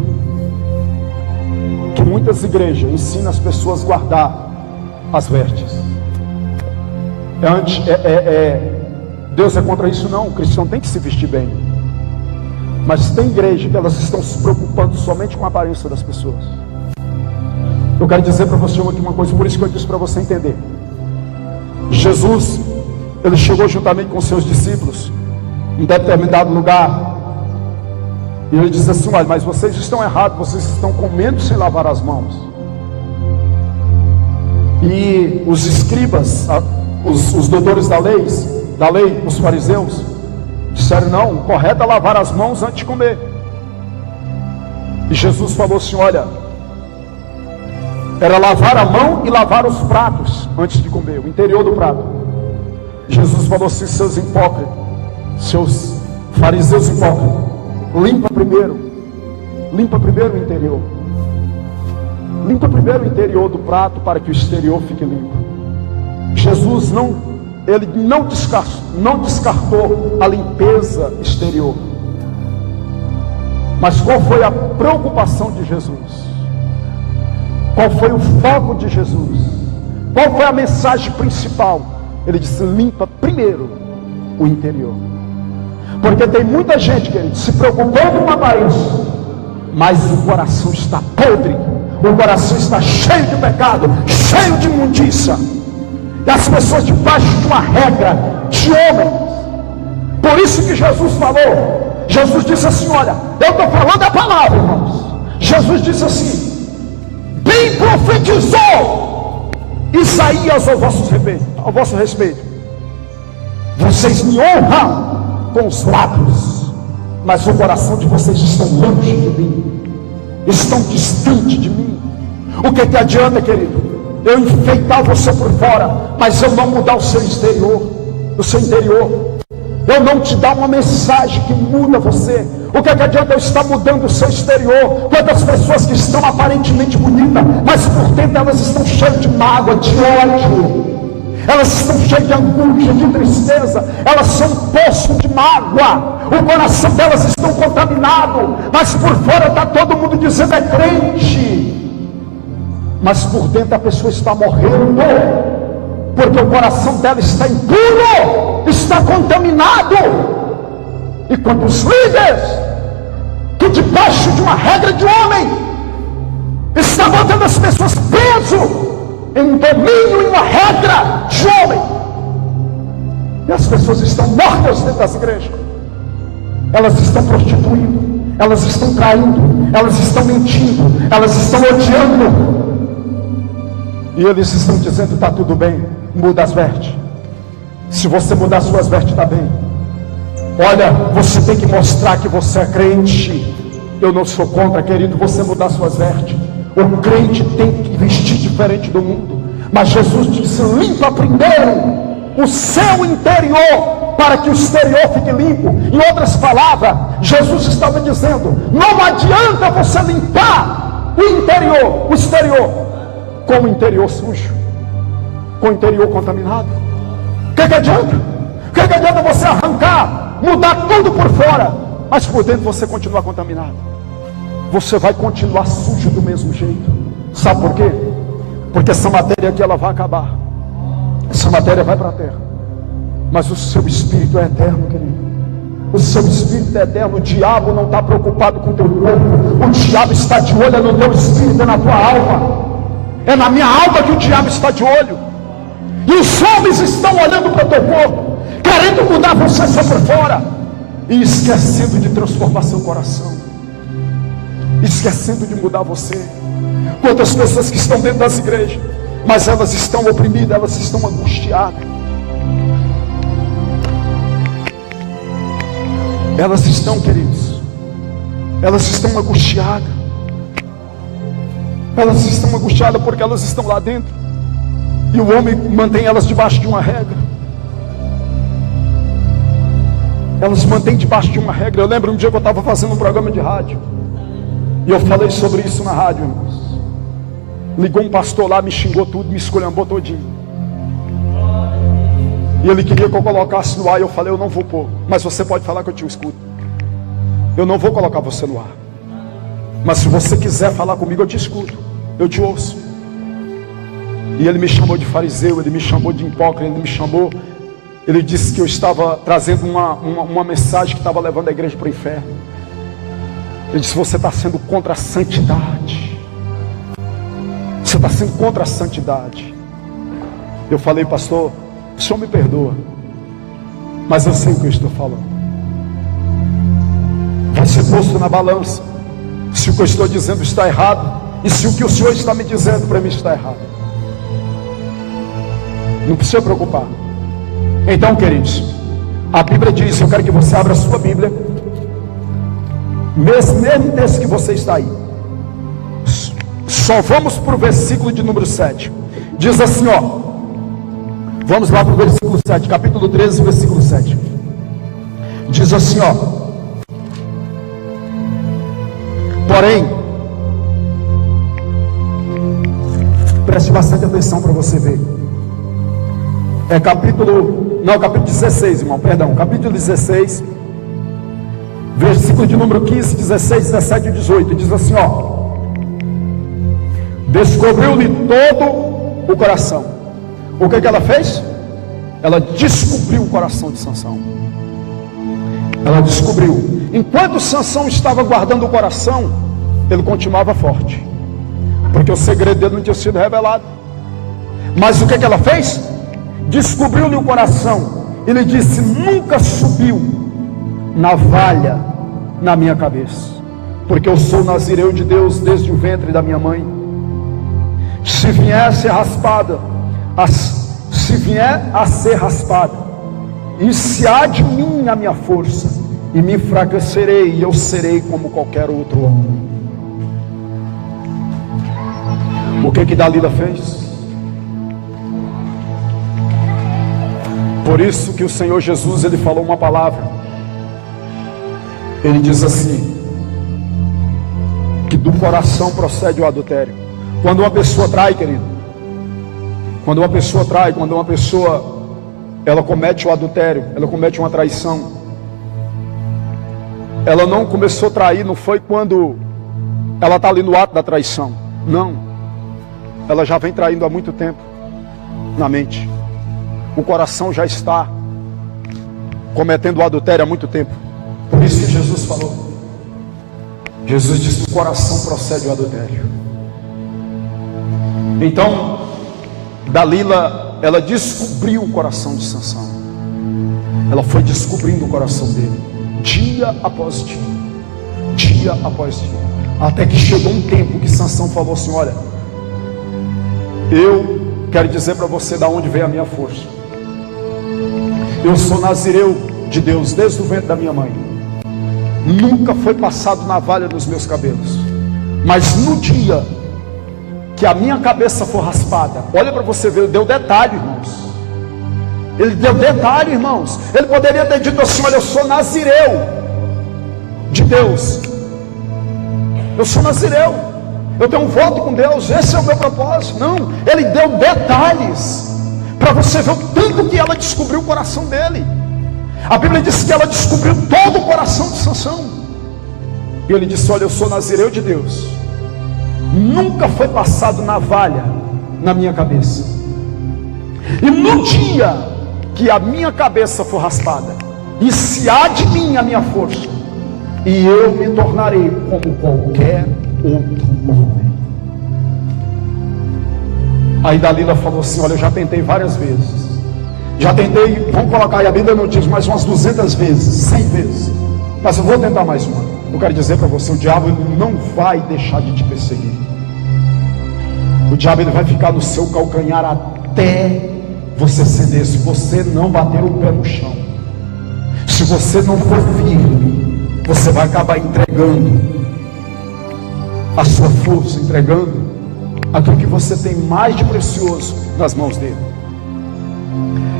que muitas igrejas ensinam as pessoas a guardar as vestes. Deus é contra isso? Não, o cristão tem que se vestir bem. Mas tem igreja que elas estão se preocupando somente com a aparência das pessoas. Eu quero dizer para você aqui uma coisa, por isso que eu disse para você entender. Jesus, ele chegou juntamente com seus discípulos em determinado lugar, e ele diz assim: olha, mas vocês estão errados, vocês estão comendo sem lavar as mãos. E os escribas, os doutores da lei, os fariseus, disseram: não, o correto é lavar as mãos antes de comer. E Jesus falou assim: olha, era lavar a mão e lavar os pratos antes de comer, o interior do prato. Jesus falou assim: seus hipócritas, seus fariseus hipócritas, limpa primeiro o interior. Limpa primeiro o interior do prato para que o exterior fique limpo. Jesus não descartou a limpeza exterior. Mas qual foi a preocupação de Jesus? Qual foi o foco de Jesus? Qual foi a mensagem principal? Ele disse: limpa primeiro o interior. Porque tem muita gente, querido, se preocupando com a aparência, mas o coração está podre, o coração está cheio de pecado, cheio de imundícia. E as pessoas debaixo de uma regra de homens. Por isso que Jesus falou, Jesus disse assim: olha, eu estou falando a palavra, irmãos. Jesus disse assim: bem profetizou Isaías ao vosso respeito. Vocês me honram com os lábios, mas o coração de vocês estão longe de mim, estão distante de mim. O que adianta, querido, eu enfeitar você por fora, mas eu não mudar o seu exterior, o seu interior? Eu não te dar uma mensagem que muda você. O que adianta eu estar mudando o seu exterior? Quantas pessoas que estão aparentemente bonitas, mas por dentro elas estão cheias de mágoa, de ódio, elas estão cheias de angústia, de tristeza, elas são um poço de mágoa, o coração delas está contaminado, mas por fora está todo mundo dizendo é crente, mas por dentro a pessoa está morrendo, porque o coração dela está impuro, está contaminado. E quando os líderes, que debaixo de uma regra de homem, está botando as pessoas presas em domínio, em uma regra de homem, e as pessoas estão mortas dentro das igrejas, elas estão prostituindo, elas estão traindo, elas estão mentindo, elas estão odiando, e eles estão dizendo: está tudo bem, muda as vestes. Se você mudar suas vestes, está bem. Olha, você tem que mostrar que você é crente. Eu não sou contra, querido, você mudar suas vestes. O crente tem que vestir diferente do mundo, mas Jesus disse: limpa primeiro o seu interior, para que o exterior fique limpo. Em outras palavras, Jesus estava dizendo: não adianta você limpar o interior, o exterior, com o interior sujo, com o interior contaminado. O que adianta? O que adianta você arrancar, mudar tudo por fora, mas por dentro você continuar contaminado? Você vai continuar sujo do mesmo jeito. Sabe por quê? Porque essa matéria aqui ela vai acabar, essa matéria vai para a terra, mas o seu espírito é eterno, querido. O seu espírito é eterno. O diabo não está preocupado com o teu corpo, o diabo está de olho no teu espírito, é na tua alma. É na minha alma que o diabo está de olho. E os homens estão olhando para o teu corpo, querendo mudar você só por fora, e esquecendo de transformar seu coração, esquecendo de mudar você. Quantas pessoas que estão dentro das igrejas, mas elas estão oprimidas, elas estão angustiadas, elas estão, queridos, elas estão angustiadas. Elas estão angustiadas porque elas estão lá dentro, e o homem mantém elas debaixo de uma regra. Elas mantêm debaixo de uma regra. Eu lembro um dia que eu estava fazendo um programa de rádio, e eu falei sobre isso na rádio, irmãos. Ligou um pastor lá, me xingou tudo, me esculhambou todinho, e ele queria que eu colocasse no ar, e eu falei: eu não vou pôr, mas você pode falar que eu te escuto. Eu não vou colocar você no ar, mas se você quiser falar comigo, eu te escuto, eu te ouço. E ele me chamou de fariseu, ele me chamou de hipócrita, ele disse que eu estava trazendo uma mensagem que estava levando a igreja para o inferno. Ele disse: você está sendo contra a santidade, você está sendo contra a santidade. Eu falei: pastor, o senhor me perdoa, mas eu sei o que eu estou falando. Vai ser posto na balança se o que eu estou dizendo está errado, e se o que o senhor está me dizendo para mim está errado. Não precisa preocupar. Então, queridos, a Bíblia diz, eu quero que você abra a sua Bíblia, mesmo texto que você está aí, só vamos para o versículo de número 7. Diz assim, ó, vamos lá para o versículo 7, capítulo 13, versículo 7. Diz assim, ó: porém, preste bastante atenção para você ver. É capítulo 16, irmão, perdão, capítulo 16, versículo de número 15, 16, 17 e 18, diz assim, ó: descobriu-lhe todo o coração. O que ela fez? Ela descobriu o coração de Sansão. Ela descobriu. Enquanto Sansão estava guardando o coração, ele continuava forte, porque o segredo dele não tinha sido revelado. Mas o que ela fez? Descobriu-lhe o coração e lhe disse: nunca subiu navalha na minha cabeça, porque eu sou nazireu de Deus desde o ventre da minha mãe. Se vier a ser raspada, e se há de mim a minha força, e me enfraquecerei, e eu serei como qualquer outro homem. O que Dalila fez? Por isso que o Senhor Jesus, ele falou uma palavra. Ele diz assim, que do coração procede o adultério. Quando uma pessoa trai, querido, quando uma pessoa ela comete o adultério, ela comete uma traição, ela não começou a trair, não foi quando ela está ali no ato da traição, não, ela já vem traindo há muito tempo na mente. O coração já está cometendo o adultério há muito tempo. Por isso que Jesus falou, Jesus disse que do coração procede o adultério. Então Dalila, ela descobriu o coração de Sansão. Ela foi descobrindo o coração dele, dia após dia, dia após dia, até que chegou um tempo que Sansão falou assim: olha, eu quero dizer para você da onde veio a minha força. Eu sou nazireu de Deus desde o ventre da minha mãe. Nunca foi passado navalha nos meus cabelos, mas no dia que a minha cabeça for raspada, olha para você ver, deu detalhe, irmãos. Ele deu detalhe, irmãos. Ele poderia ter dito assim: olha, eu sou nazireu de Deus, eu sou nazireu, eu tenho um voto com Deus, esse é o meu propósito. Não, ele deu detalhes para você ver o tanto que ela descobriu o coração dele. A Bíblia diz que ela descobriu todo o coração de Sansão. E ele disse: olha, eu sou nazireu de Deus, nunca foi passado navalha na minha cabeça, e no dia que a minha cabeça for raspada, e se há de mim a minha força, e eu me tornarei como qualquer outro homem. Aí Dalila falou assim: olha, eu já tentei várias vezes, já tentei, vamos colocar aí, a Bíblia não diz, mas umas 200 vezes, 100 vezes, mas eu vou tentar mais uma. Eu quero dizer para você, o diabo não vai deixar de te perseguir. O diabo ele vai ficar no seu calcanhar até você ceder. Se você não bater o pé no chão, se você não for firme, você vai acabar entregando a sua força, entregando aquilo que você tem mais de precioso nas mãos dele.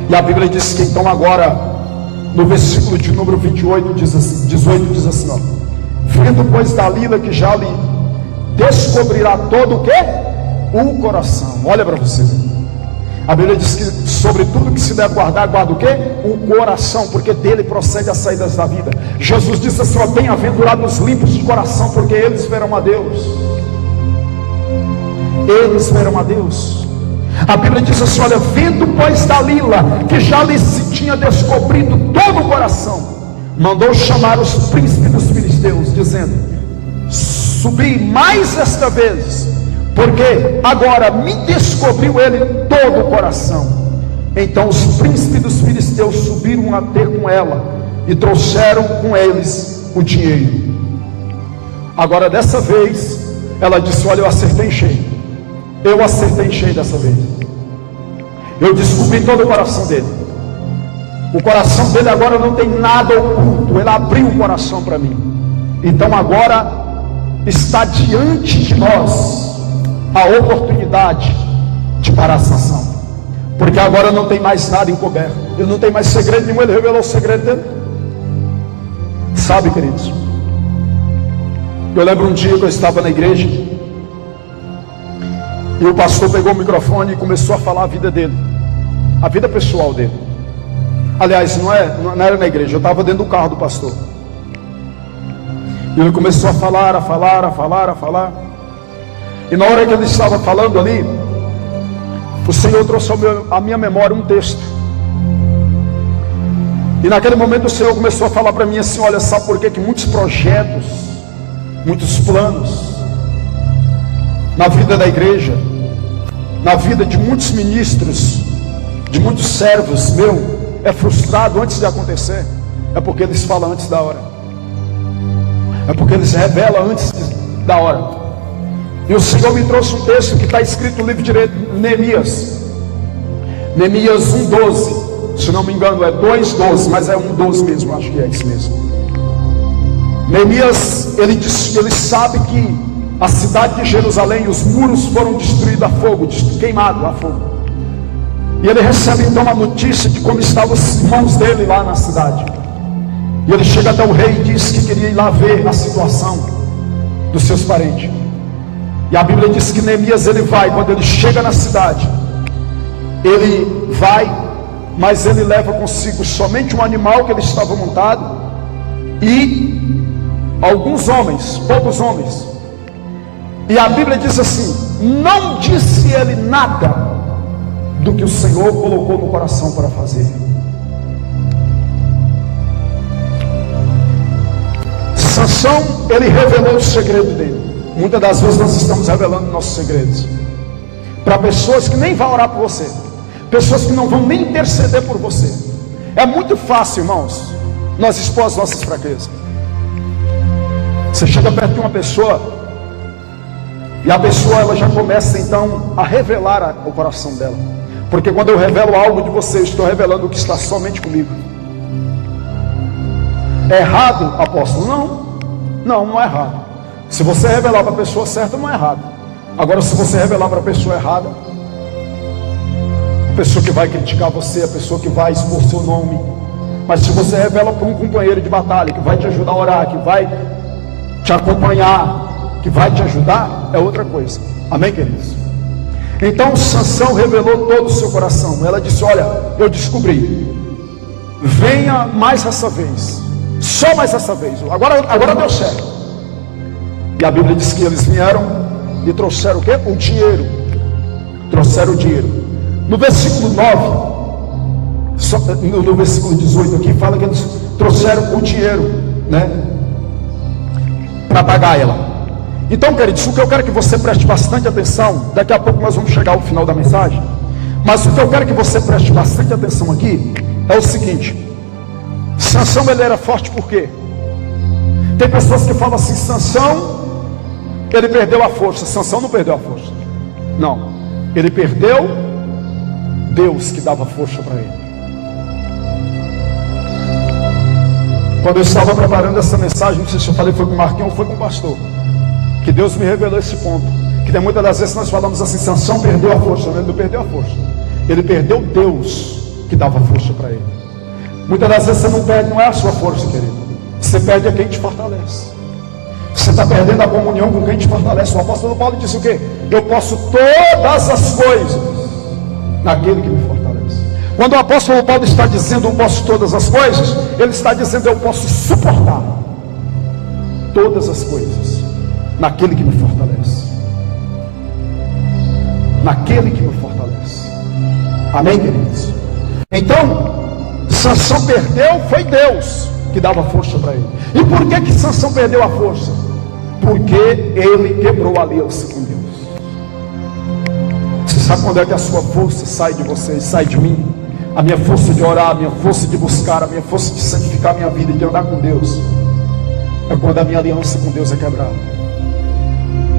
E a Bíblia diz que então agora, no versículo de número 18 diz assim, ó: vendo pois Dalila que já lhe descobrirá todo o que? O coração. Olha para você. A Bíblia diz que sobre tudo que se deve guardar, guarda o que? O coração, porque dele procede as saídas da vida. Jesus disse assim: ó, bem-aventurados os limpos de coração, porque eles verão a Deus. Eles verão a Deus. A Bíblia diz assim: olha, vendo pois Dalila que já lhe se tinha descobrido todo o coração, mandou chamar os príncipes dos filisteus, dizendo: subi mais esta vez, porque agora me descobriu ele todo o coração. Então os príncipes dos filisteus subiram a ter com ela, e trouxeram com eles o dinheiro. Agora dessa vez ela disse: olha, eu acertei em cheio. Eu acertei em cheio dessa vez. Eu descobri todo o coração dele. O coração dele agora não tem nada oculto. Ele abriu o coração para mim. Então agora está diante de nós a oportunidade de parar a Sansão, porque agora não tem mais nada encoberto. Ele não tem mais segredo nenhum. Ele revelou o segredo dele. Sabe, queridos, eu lembro um dia que eu estava na igreja, e o pastor pegou o microfone e começou a falar a vida dele, a vida pessoal dele. Aliás, não era na igreja, eu estava dentro do carro do pastor. E ele começou a falar. E na hora que ele estava falando ali, o Senhor trouxe à minha memória um texto. E naquele momento o Senhor começou a falar para mim assim: olha, sabe por que muitos projetos, muitos planos na vida da igreja, na vida de muitos ministros, de muitos servos é frustrado antes de acontecer? É porque eles falam antes da hora, é porque eles revelam antes da hora. E o Senhor me trouxe um texto que está escrito no livro de Neemias 1:12, se não me engano é 2:12, mas é 1:12 mesmo, acho que é isso mesmo. Neemias, ele sabe que a cidade de Jerusalém, os muros foram destruídos a fogo, queimados a fogo. E ele recebe então a notícia de como estavam os irmãos dele lá na cidade. E ele chega até o rei e diz que queria ir lá ver a situação dos seus parentes. E a Bíblia diz que Neemias ele vai. Quando ele chega na cidade, ele vai, mas ele leva consigo somente um animal que ele estava montado e alguns homens, poucos homens. E a Bíblia diz assim: não disse ele nada do que o Senhor colocou no coração para fazer. Sansão, ele revelou o segredo dele. Muitas das vezes nós estamos revelando nossos segredos para pessoas que nem vão orar por você, pessoas que não vão nem interceder por você. É muito fácil, irmãos, nós expor as nossas fraquezas. Você chega perto de uma pessoa e a pessoa ela já começa então a revelar o coração dela, porque quando eu revelo algo de você, eu estou revelando o que está somente comigo. É errado, apóstolo? Não é errado. Se você revelar para a pessoa certa, não é errado. Agora, se você revelar para a pessoa errada, a pessoa que vai criticar você, a pessoa que vai expor seu nome. Mas se você revela para um companheiro de batalha, que vai te ajudar a orar, que vai te acompanhar, que vai te ajudar, é outra coisa. Amém, queridos? Então Sansão revelou todo o seu coração. Ela disse: olha, eu descobri, venha mais essa vez, só mais essa vez, agora deu certo. E a Bíblia diz que eles vieram e trouxeram o quê? O dinheiro. Trouxeram o dinheiro. No versículo 9, no versículo 18 aqui, fala que eles trouxeram o dinheiro, né? Para pagar ela. Então, queridos, o que eu quero que você preste bastante atenção, daqui a pouco nós vamos chegar ao final da mensagem, mas o que eu quero que você preste bastante atenção aqui é o seguinte: Sansão, ele era forte por quê? Tem pessoas que falam assim: Sansão, ele perdeu a força. Sansão não perdeu a força, não, ele perdeu Deus que dava força para ele. Quando eu estava preparando essa mensagem, não sei se eu falei foi com o Marquinhos ou foi com o pastor, que Deus me revelou esse ponto, que tem muitas das vezes nós falamos assim: Sansão perdeu a força. Não, ele não perdeu a força, ele perdeu Deus que dava força para ele. Muitas das vezes você não perde, não é a sua força, querido, você perde a quem te fortalece. Você está perdendo a comunhão com quem te fortalece. O apóstolo Paulo disse o quê? Eu posso todas as coisas naquele que me fortalece. Quando o apóstolo Paulo está dizendo eu posso todas as coisas, ele está dizendo eu posso suportar todas as coisas naquele que me fortalece. Naquele que me fortalece. Amém, queridos? Então, Sansão perdeu, foi Deus que dava força para ele. E por que Sansão perdeu a força? Porque ele quebrou a aliança com Deus. Você sabe quando é que a sua força sai de você, sai de mim? A minha força de orar, a minha força de buscar, a minha força de santificar a minha vida e de andar com Deus, é quando a minha aliança com Deus é quebrada.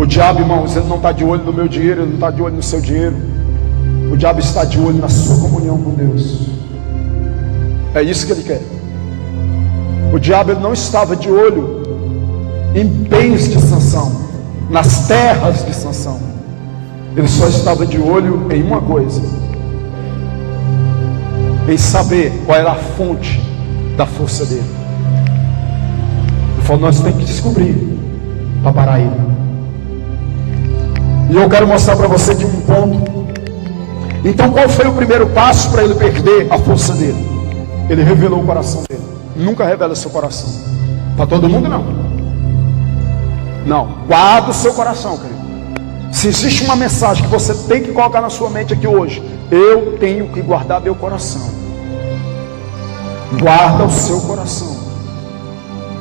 O diabo, irmãos, ele não está de olho no meu dinheiro, ele não está de olho no seu dinheiro. O diabo está de olho na sua comunhão com Deus. É isso que ele quer. O diabo, ele não estava de olho em bens de Sansão, nas terras de Sansão. Ele só estava de olho em uma coisa: em saber qual era a fonte da força dele. Ele falou: nós temos que descobrir para parar ele. E eu quero mostrar para você de um ponto. Então, qual foi o primeiro passo para ele perder a força dele? Ele revelou o coração dele. Nunca revela seu coração para todo mundo, não, guarda o seu coração, querido. Se existe uma mensagem que você tem que colocar na sua mente aqui hoje: eu tenho que guardar meu coração. Guarda o seu coração.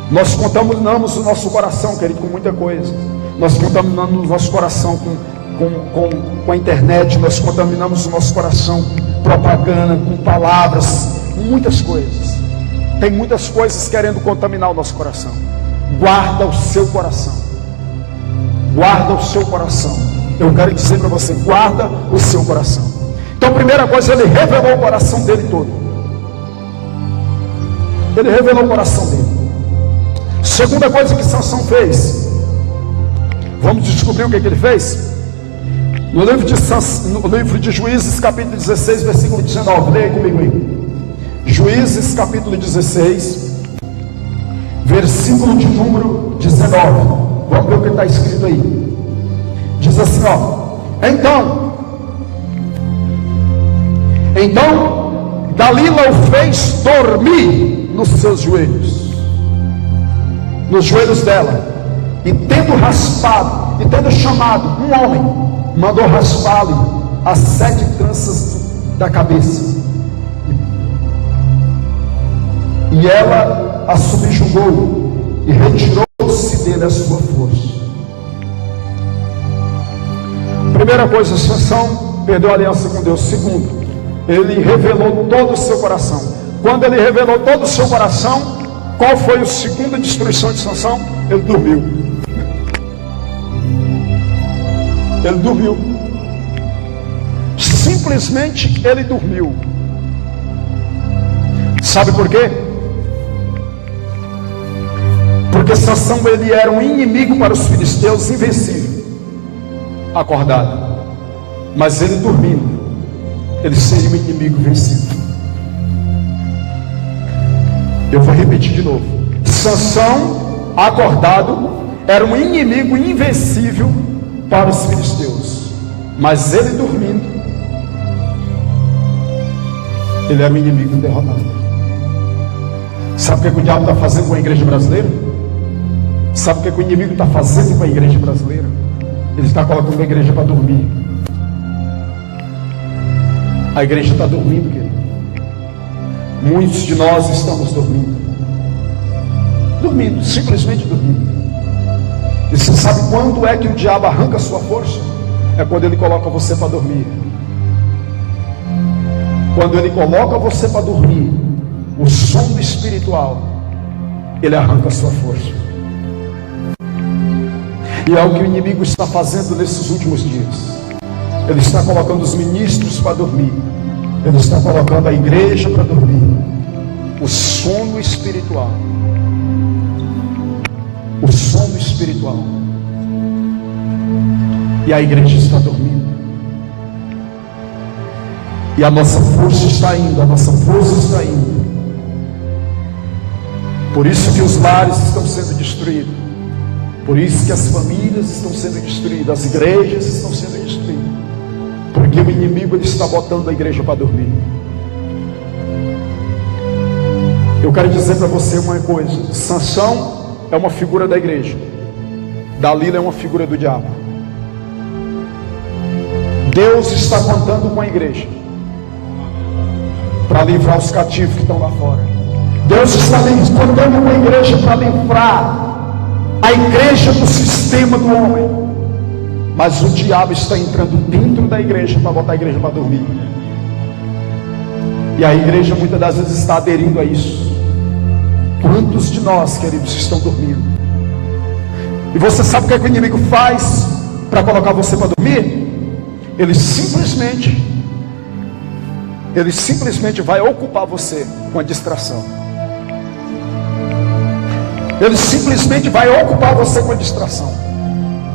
Nós contaminamos o nosso coração, querido, com muita coisa. Nós contaminamos o nosso coração com a internet. Nós contaminamos o nosso coração com propaganda, com palavras, com muitas coisas. Tem muitas coisas querendo contaminar o nosso coração. Guarda o seu coração. Guarda o seu coração. Eu quero dizer para você: guarda o seu coração. Então, a primeira coisa, ele revelou o coração dele todo. Ele revelou o coração dele. Segunda coisa que Sansão fez, vamos descobrir o que ele fez? No livro de Juízes, capítulo 16, versículo 19, leia comigo aí. Juízes, capítulo 16, versículo de número 19. Vamos ver o que está escrito aí. Diz assim, ó: Então Dalila o fez dormir nos seus joelhos, nos joelhos dela, e tendo raspado, e tendo chamado um homem, mandou raspá-lhe as 7 tranças da cabeça, e ela a subjugou, e retirou-se dele a sua força. Primeira coisa, Sansão perdeu a aliança com Deus. Segundo, ele revelou todo o seu coração. Quando ele revelou todo o seu coração, qual foi a segunda destruição de Sansão? Ele dormiu. Ele dormiu. Simplesmente ele dormiu. Sabe por quê? Porque Sansão, ele era um inimigo para os filisteus, invencível, acordado. Mas ele dormindo, ele seria um inimigo vencido. Eu vou repetir de novo. Sansão, acordado, era um inimigo invencível para os filisteus. Mas ele dormindo, ele era um inimigo derrotado. Sabe o que o diabo está fazendo com a igreja brasileira? Sabe o que o inimigo está fazendo com a igreja brasileira? Ele está colocando a igreja para dormir. A igreja está dormindo, querido. Muitos de nós estamos dormindo. Dormindo, simplesmente dormindo. E você sabe quando é que o diabo arranca a sua força? É quando ele coloca você para dormir. Quando ele coloca você para dormir, o sono espiritual, ele arranca a sua força. E é o que o inimigo está fazendo nesses últimos dias. Ele está colocando os ministros para dormir. Ele está colocando a igreja para dormir. O sono espiritual. O sono espiritual. E a igreja está dormindo. E a nossa força está indo. A nossa força está indo. Por isso que os lares estão sendo destruídos. Por isso que as famílias estão sendo destruídas. As igrejas estão sendo destruídas. Porque o inimigo, ele está botando a igreja para dormir. Eu quero dizer para você uma coisa. Sansão é uma figura da igreja. Dalila é uma figura do diabo. Deus está contando com a igreja para livrar os cativos que estão lá fora. Deus está contando com a igreja para livrar a igreja do sistema do homem. Mas o diabo está entrando dentro da igreja para botar a igreja para dormir. E a igreja muitas das vezes está aderindo a isso. Quantos de nós, queridos, estão dormindo? E você sabe o que, é que o inimigo faz para colocar você para dormir? Ele simplesmente vai ocupar você com a distração. Ele simplesmente vai ocupar você com a distração.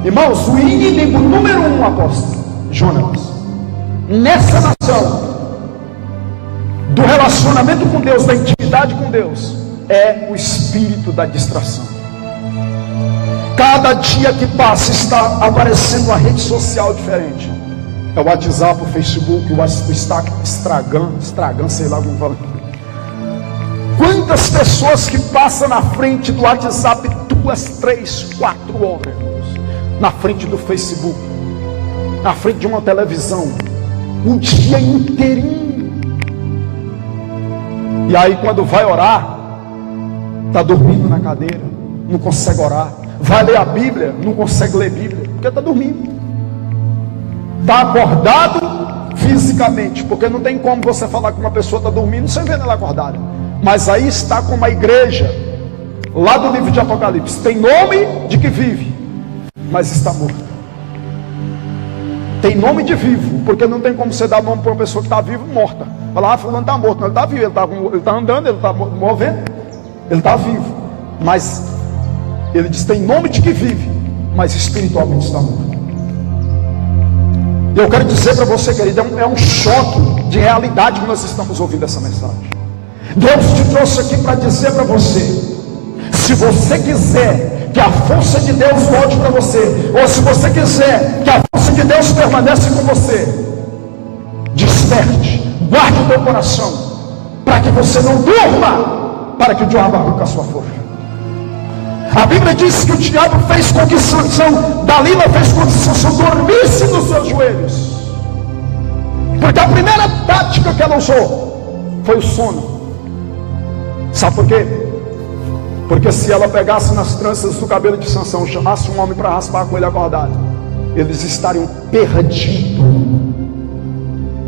Irmãos, o inimigo número 1, apóstolo Jonas, nessa nação, do relacionamento com Deus, da intimidade com Deus, é o espírito da distração. Cada dia que passa está aparecendo uma rede social diferente. É o WhatsApp, o Facebook, o Instagram, sei lá como fala. Quantas pessoas que passam na frente do WhatsApp 2, 3, 4 horas, na frente do Facebook, na frente de uma televisão, um dia inteirinho. E aí quando vai orar, está dormindo na cadeira, não consegue orar. Vai ler a Bíblia, não consegue ler a Bíblia, porque está dormindo. Está acordado fisicamente, porque não tem como você falar que uma pessoa está dormindo sem ver ela acordada. Mas aí está como a igreja lá do livro de Apocalipse, tem nome de que vive, mas está morto. Tem nome de vivo, porque não tem como você dar nome para uma pessoa que está viva e morta. Falar, fulano está morto. Não, ele está vivo, ele está andando, ele está movendo, ele está vivo. Mas Ele diz: tem nome de que vive, mas espiritualmente está morto. E eu quero dizer para você, querido, é um choque de realidade que nós estamos ouvindo essa mensagem. Deus te trouxe aqui para dizer para você: se você quiser que a força de Deus volte para você, ou se você quiser que a força de Deus permaneça com você, desperte, guarde o teu coração, para que você não durma, para que o diabo arranque a sua força. A Bíblia diz que o diabo fez com que Sansão, Dalila fez com que Sansão dormisse nos seus joelhos, porque a primeira tática que ela usou foi o sono. Sabe por quê? Porque se ela pegasse nas tranças do cabelo de Sansão, chamasse um homem para raspar com ele acordado, eles estariam perdidos,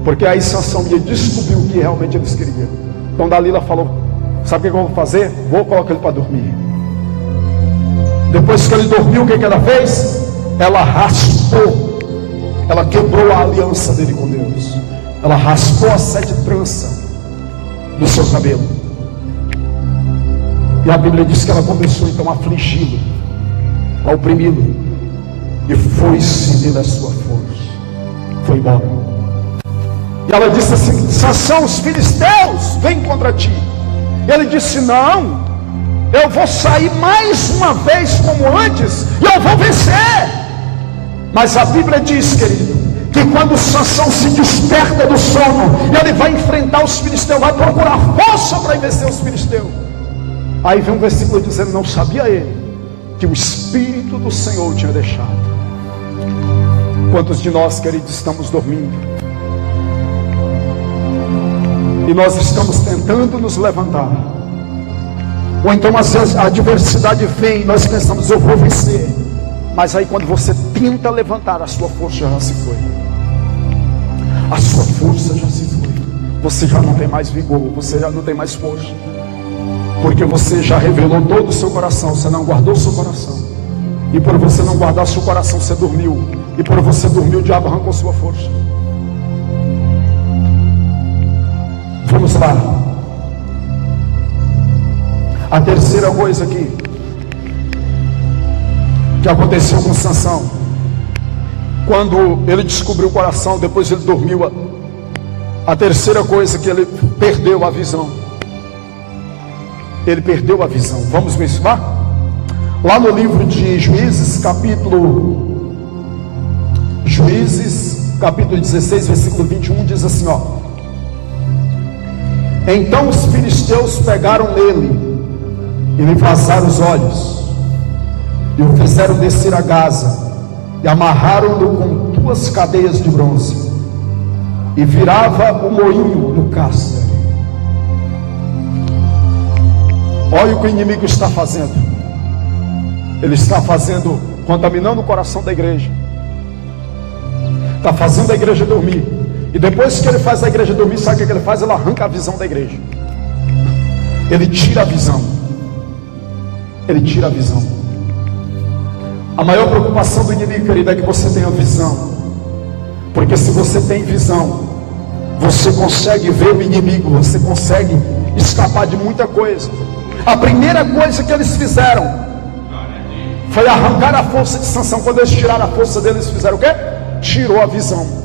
porque aí Sansão ia descobrir o que realmente eles queriam. Então Dalila falou: sabe o que eu vou fazer? Vou colocar ele para dormir. Depois que ele dormiu, o que ela fez? Ela raspou, ela quebrou a aliança dele com Deus. Ela raspou as 7 tranças do seu cabelo. E a Bíblia diz que ela começou então a afligi-lo, a oprimi-lo, e foi-se dele a sua força, foi embora. E ela disse assim: Sansão, os filisteus vêm contra ti. Ele disse: não, eu vou sair mais uma vez como antes, e eu vou vencer. Mas a Bíblia diz, querido, que quando Sansão se desperta do sono, ele vai enfrentar os filisteus, vai procurar força para vencer os filisteus. Aí vem um versículo dizendo: não sabia ele que o Espírito do Senhor tinha deixado. Quantos de nós, queridos, estamos dormindo, e nós estamos tentando nos levantar, ou então às vezes a adversidade vem e nós pensamos: eu vou vencer, mas aí quando você tenta levantar, a sua força já se foi, a sua força já se foi, você já não tem mais vigor, você já não tem mais força, porque você já revelou todo o seu coração, você não guardou o seu coração, e por você não guardar o seu coração, você dormiu, e por você dormir, o diabo arrancou sua força. Vamos lá. A terceira coisa aqui que aconteceu com Sansão, quando ele descobriu o coração, depois ele dormiu, a terceira coisa que ele perdeu a visão. Ele perdeu a visão. Vamos ver isso lá no livro de Juízes, capítulo 16, versículo 21, diz assim, ó: então os filisteus pegaram nele e lhe vazaram os olhos, e o fizeram descer a Gaza, e amarraram-no com 2 cadeias de bronze, e virava o moinho no cárcere. Olha o que o inimigo está fazendo. Ele está fazendo, contaminando o coração da igreja, está fazendo a igreja dormir. E depois que ele faz a igreja dormir, sabe o que ele faz? Ele arranca a visão da igreja. Ele tira a visão. Ele tira a visão. A maior preocupação do inimigo, querido, é que você tenha visão. Porque se você tem visão, você consegue ver o inimigo, você consegue escapar de muita coisa. A primeira coisa que eles fizeram foi arrancar a força de Sansão. Quando eles tiraram a força dele, eles fizeram o quê? Tirou a visão.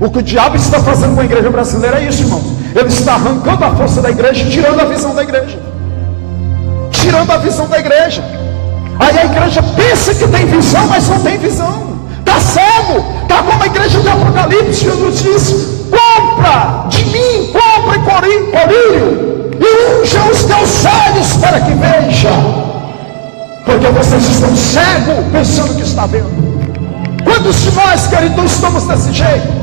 O que o diabo está fazendo com a igreja brasileira é isso, irmãos. Ele está arrancando a força da igreja, tirando a visão da igreja. Tirando a visão da igreja. Aí a igreja pensa que tem visão, mas não tem visão. Está cego. Está como a igreja de Apocalipse. Jesus diz: compra de mim, compra colírio, e unja os teus olhos para que veja. Porque vocês estão cegos, pensando que está vendo. Quantos de nós, queridos, estamos desse jeito?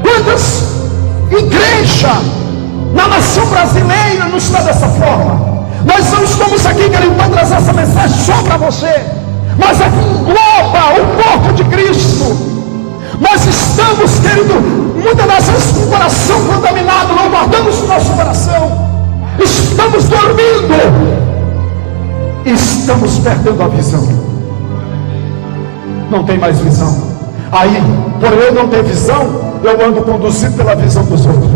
Quantas igrejas na nação brasileira não está dessa forma? Nós não estamos aqui, querido, para trazer essa mensagem só para você, mas aqui engloba o corpo de Cristo. Nós estamos, querido, muitas das vezes com o coração contaminado, não guardamos o nosso coração, estamos dormindo, estamos perdendo a visão, não tem mais visão. Aí, por eu não ter visão, eu ando conduzido pela visão dos outros.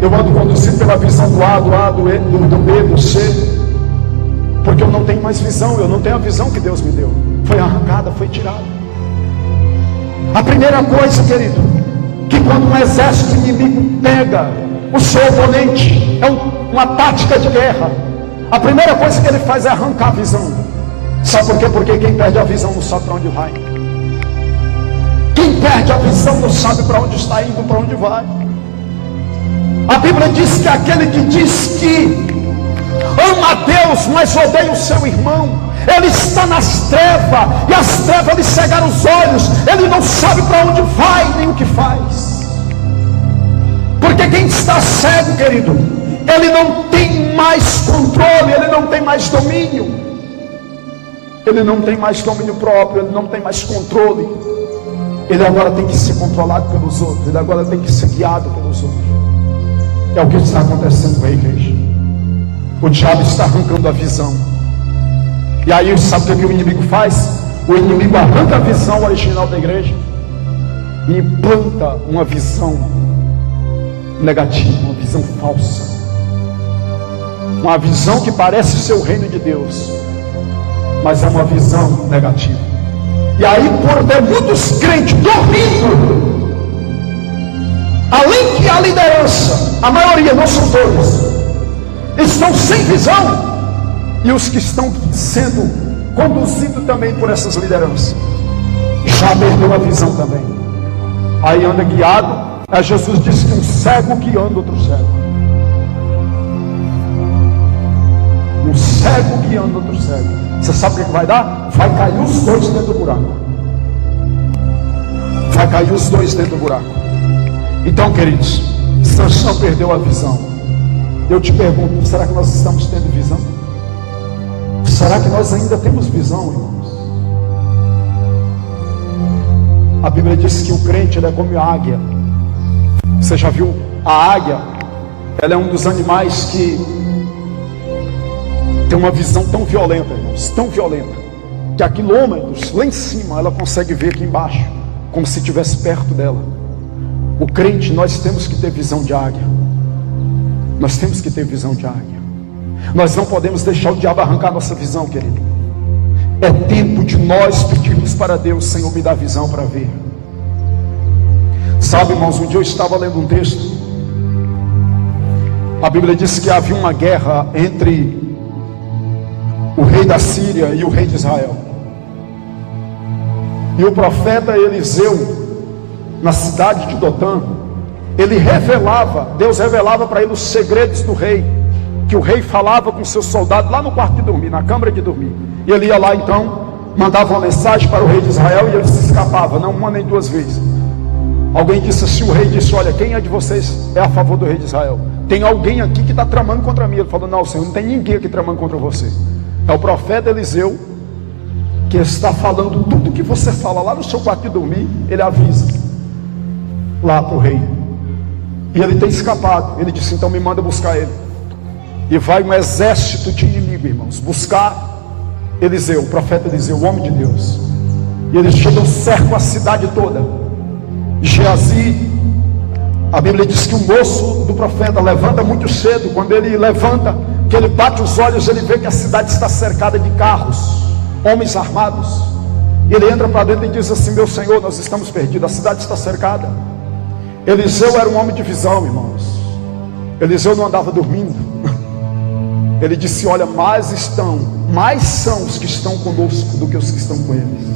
Eu ando conduzido pela visão do A, do E, do B, do C. porque eu não tenho mais visão, eu não tenho a visão que Deus me deu. Foi arrancada, foi tirada. A primeira coisa, querido, que quando um exército inimigo pega o seu oponente, é uma tática de guerra, a primeira coisa que ele faz é arrancar a visão. Sabe por quê? Porque quem perde a visão não sabe para onde vai. Quem perde a visão não sabe para onde está indo, para onde vai. A Bíblia diz que aquele que diz que ama a Deus, mas odeia o seu irmão, ele está nas trevas, e as trevas lhe cegaram os olhos, ele não sabe para onde vai, nem o que faz. Porque quem está cego, querido, ele não tem mais controle, ele não tem mais domínio, ele não tem mais domínio próprio, ele não tem mais controle. Ele agora tem que ser controlado pelos outros, ele agora tem que ser guiado pelos outros. É o que está acontecendo com a igreja. O diabo está arrancando a visão. E aí, sabe o que o inimigo faz? O inimigo arranca a visão original da igreja e implanta uma visão negativa, uma visão falsa, uma visão que parece ser o reino de Deus, mas é uma visão negativa. E aí, por ter muitos crentes dormindo, além que a liderança, a maioria, não são todos, estão sem visão, e os que estão sendo conduzidos também por essas lideranças já perdeu a visão também. Aí anda guiado. Aí Jesus disse que um cego guiando outro cego, um cego guiando outro cego. Você sabe o que vai dar? Vai cair os dois dentro do buraco. Vai cair os dois dentro do buraco. Então, queridos, Sansão perdeu a visão. Eu te pergunto, será que nós estamos tendo visão? Será que nós ainda temos visão, irmãos? A Bíblia diz que o crente, ele é como a águia. Você já viu a águia? Ela é um dos animais que tem uma visão tão violenta, irmãos, tão violenta, que a quilômetros lá em cima ela consegue ver aqui embaixo, como se estivesse perto dela. O crente, nós temos que ter visão de águia. Nós temos que ter visão de águia. Nós não podemos deixar o diabo arrancar nossa visão, querido. É tempo de nós pedirmos para Deus: Senhor, me dá visão para ver. Sabe, irmãos, um dia eu estava lendo um texto. A Bíblia diz que havia uma guerra entre o rei da Síria e o rei de Israel. E o profeta Eliseu, na cidade de Dotã, Deus revelava para ele os segredos do rei, que o rei falava com seus soldados lá no quarto de dormir, na câmara de dormir. E ele ia lá então, mandava uma mensagem para o rei de Israel, e ele se escapava, não uma nem duas vezes. Alguém disse assim, o rei disse: olha, quem é de vocês é a favor do rei de Israel? Tem alguém aqui que está tramando contra mim. Ele falou: não, Senhor, não tem ninguém aqui tramando contra você. É o profeta Eliseu, que está falando tudo que você fala lá no seu quarto de dormir. Ele avisa lá para o rei, e ele tem escapado. Ele disse: então me manda buscar ele. E vai um exército de inimigo, irmãos, buscar Eliseu, o profeta Eliseu, o homem de Deus. E eles chegam, cercam a cidade toda. Geazi, a Bíblia diz que o moço do profeta levanta muito cedo. Quando ele levanta, que ele bate os olhos, ele vê que a cidade está cercada de carros, homens armados. Ele entra para dentro e diz assim: meu Senhor, nós estamos perdidos, a cidade está cercada. Eliseu era um homem de visão, irmãos. Eliseu não andava dormindo. Ele disse: olha, mais são os que estão conosco do que os que estão com eles.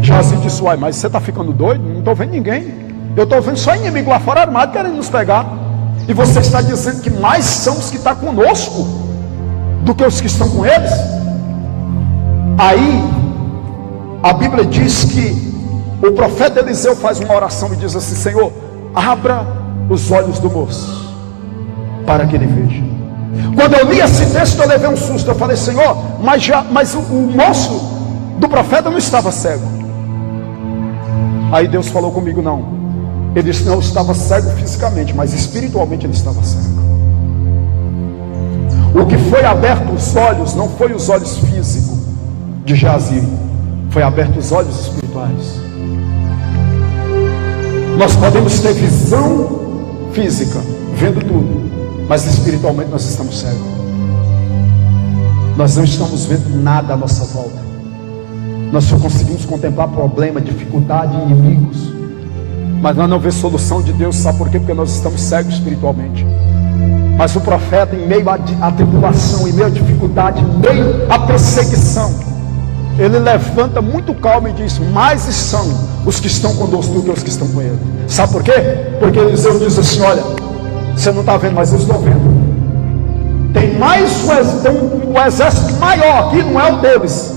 Geazi disse: uai, mas você está ficando doido? Não estou vendo ninguém. Eu estou vendo só inimigo lá fora armado querendo nos pegar. E você está dizendo que mais são os que estão conosco do que os que estão com eles? Aí a Bíblia diz que o profeta Eliseu faz uma oração e diz assim: Senhor, abra os olhos do moço para que ele veja. Quando eu li esse texto, eu levei um susto. Eu falei: Senhor, mas o moço do profeta não estava cego. Aí Deus falou comigo: não, ele não estava cego fisicamente, mas espiritualmente ele estava cego. O que foi aberto os olhos não foi os olhos físicos de Geazi, foi aberto os olhos espirituais. Nós podemos ter visão física, vendo tudo, mas espiritualmente nós estamos cegos. Nós não estamos vendo nada à nossa volta. Nós só conseguimos contemplar problema, dificuldade e inimigos, mas nós não vemos solução de Deus. Sabe por quê? Porque nós estamos cegos espiritualmente. Mas o profeta, em meio à tribulação, em meio à dificuldade, em meio à perseguição, ele levanta muito calmo e diz: mais são os que estão conosco do que os que estão com ele. Sabe por quê? Porque Eliseu diz assim: olha, você não está vendo, mas eu estou vendo. Tem um exército maior aqui, não é o deles,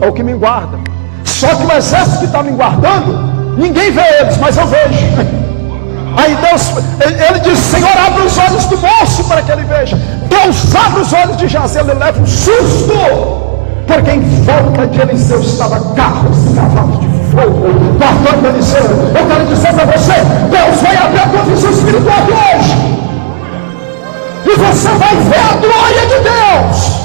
é o que me guarda. Só que o exército que está me guardando, ninguém vê eles, mas eu vejo. Aí Deus, ele diz: Senhor, abre os olhos do moço para que ele veja. Deus abre os olhos de Jazeel, ele leva um susto, porque em volta de Eliseu estava carros e cavalos de fogo guardando Eliseu. Eu quero dizer para você: Deus vai abrir a tua visão espiritual hoje, e você vai ver a glória de Deus.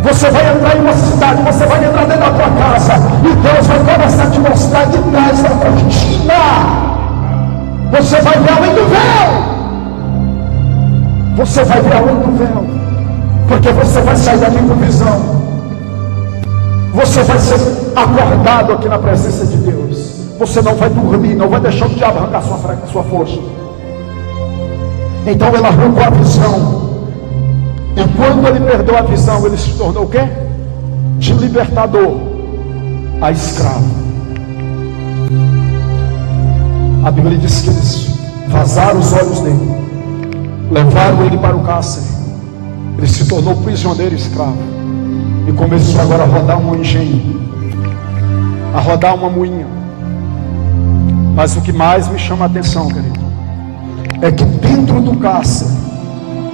Você vai entrar em uma cidade, você vai entrar dentro da tua casa, e Deus vai começar a te mostrar de trás da cortina. Você vai ver além do véu. Você vai ver além do véu, porque você vai sair daqui com visão. Você vai ser acordado aqui na presença de Deus. Você não vai dormir, não vai deixar o diabo arrancar sua força. Então ele arrancou a visão. E quando ele perdeu a visão, ele se tornou o quê? De libertador a escravo. A Bíblia diz que eles vazaram os olhos dele, levaram ele para o cárcere. Ele se tornou prisioneiro e escravo, e começou agora a rodar um engenho, a rodar uma moinha. Mas o que mais me chama a atenção, querido, é que dentro do cárcere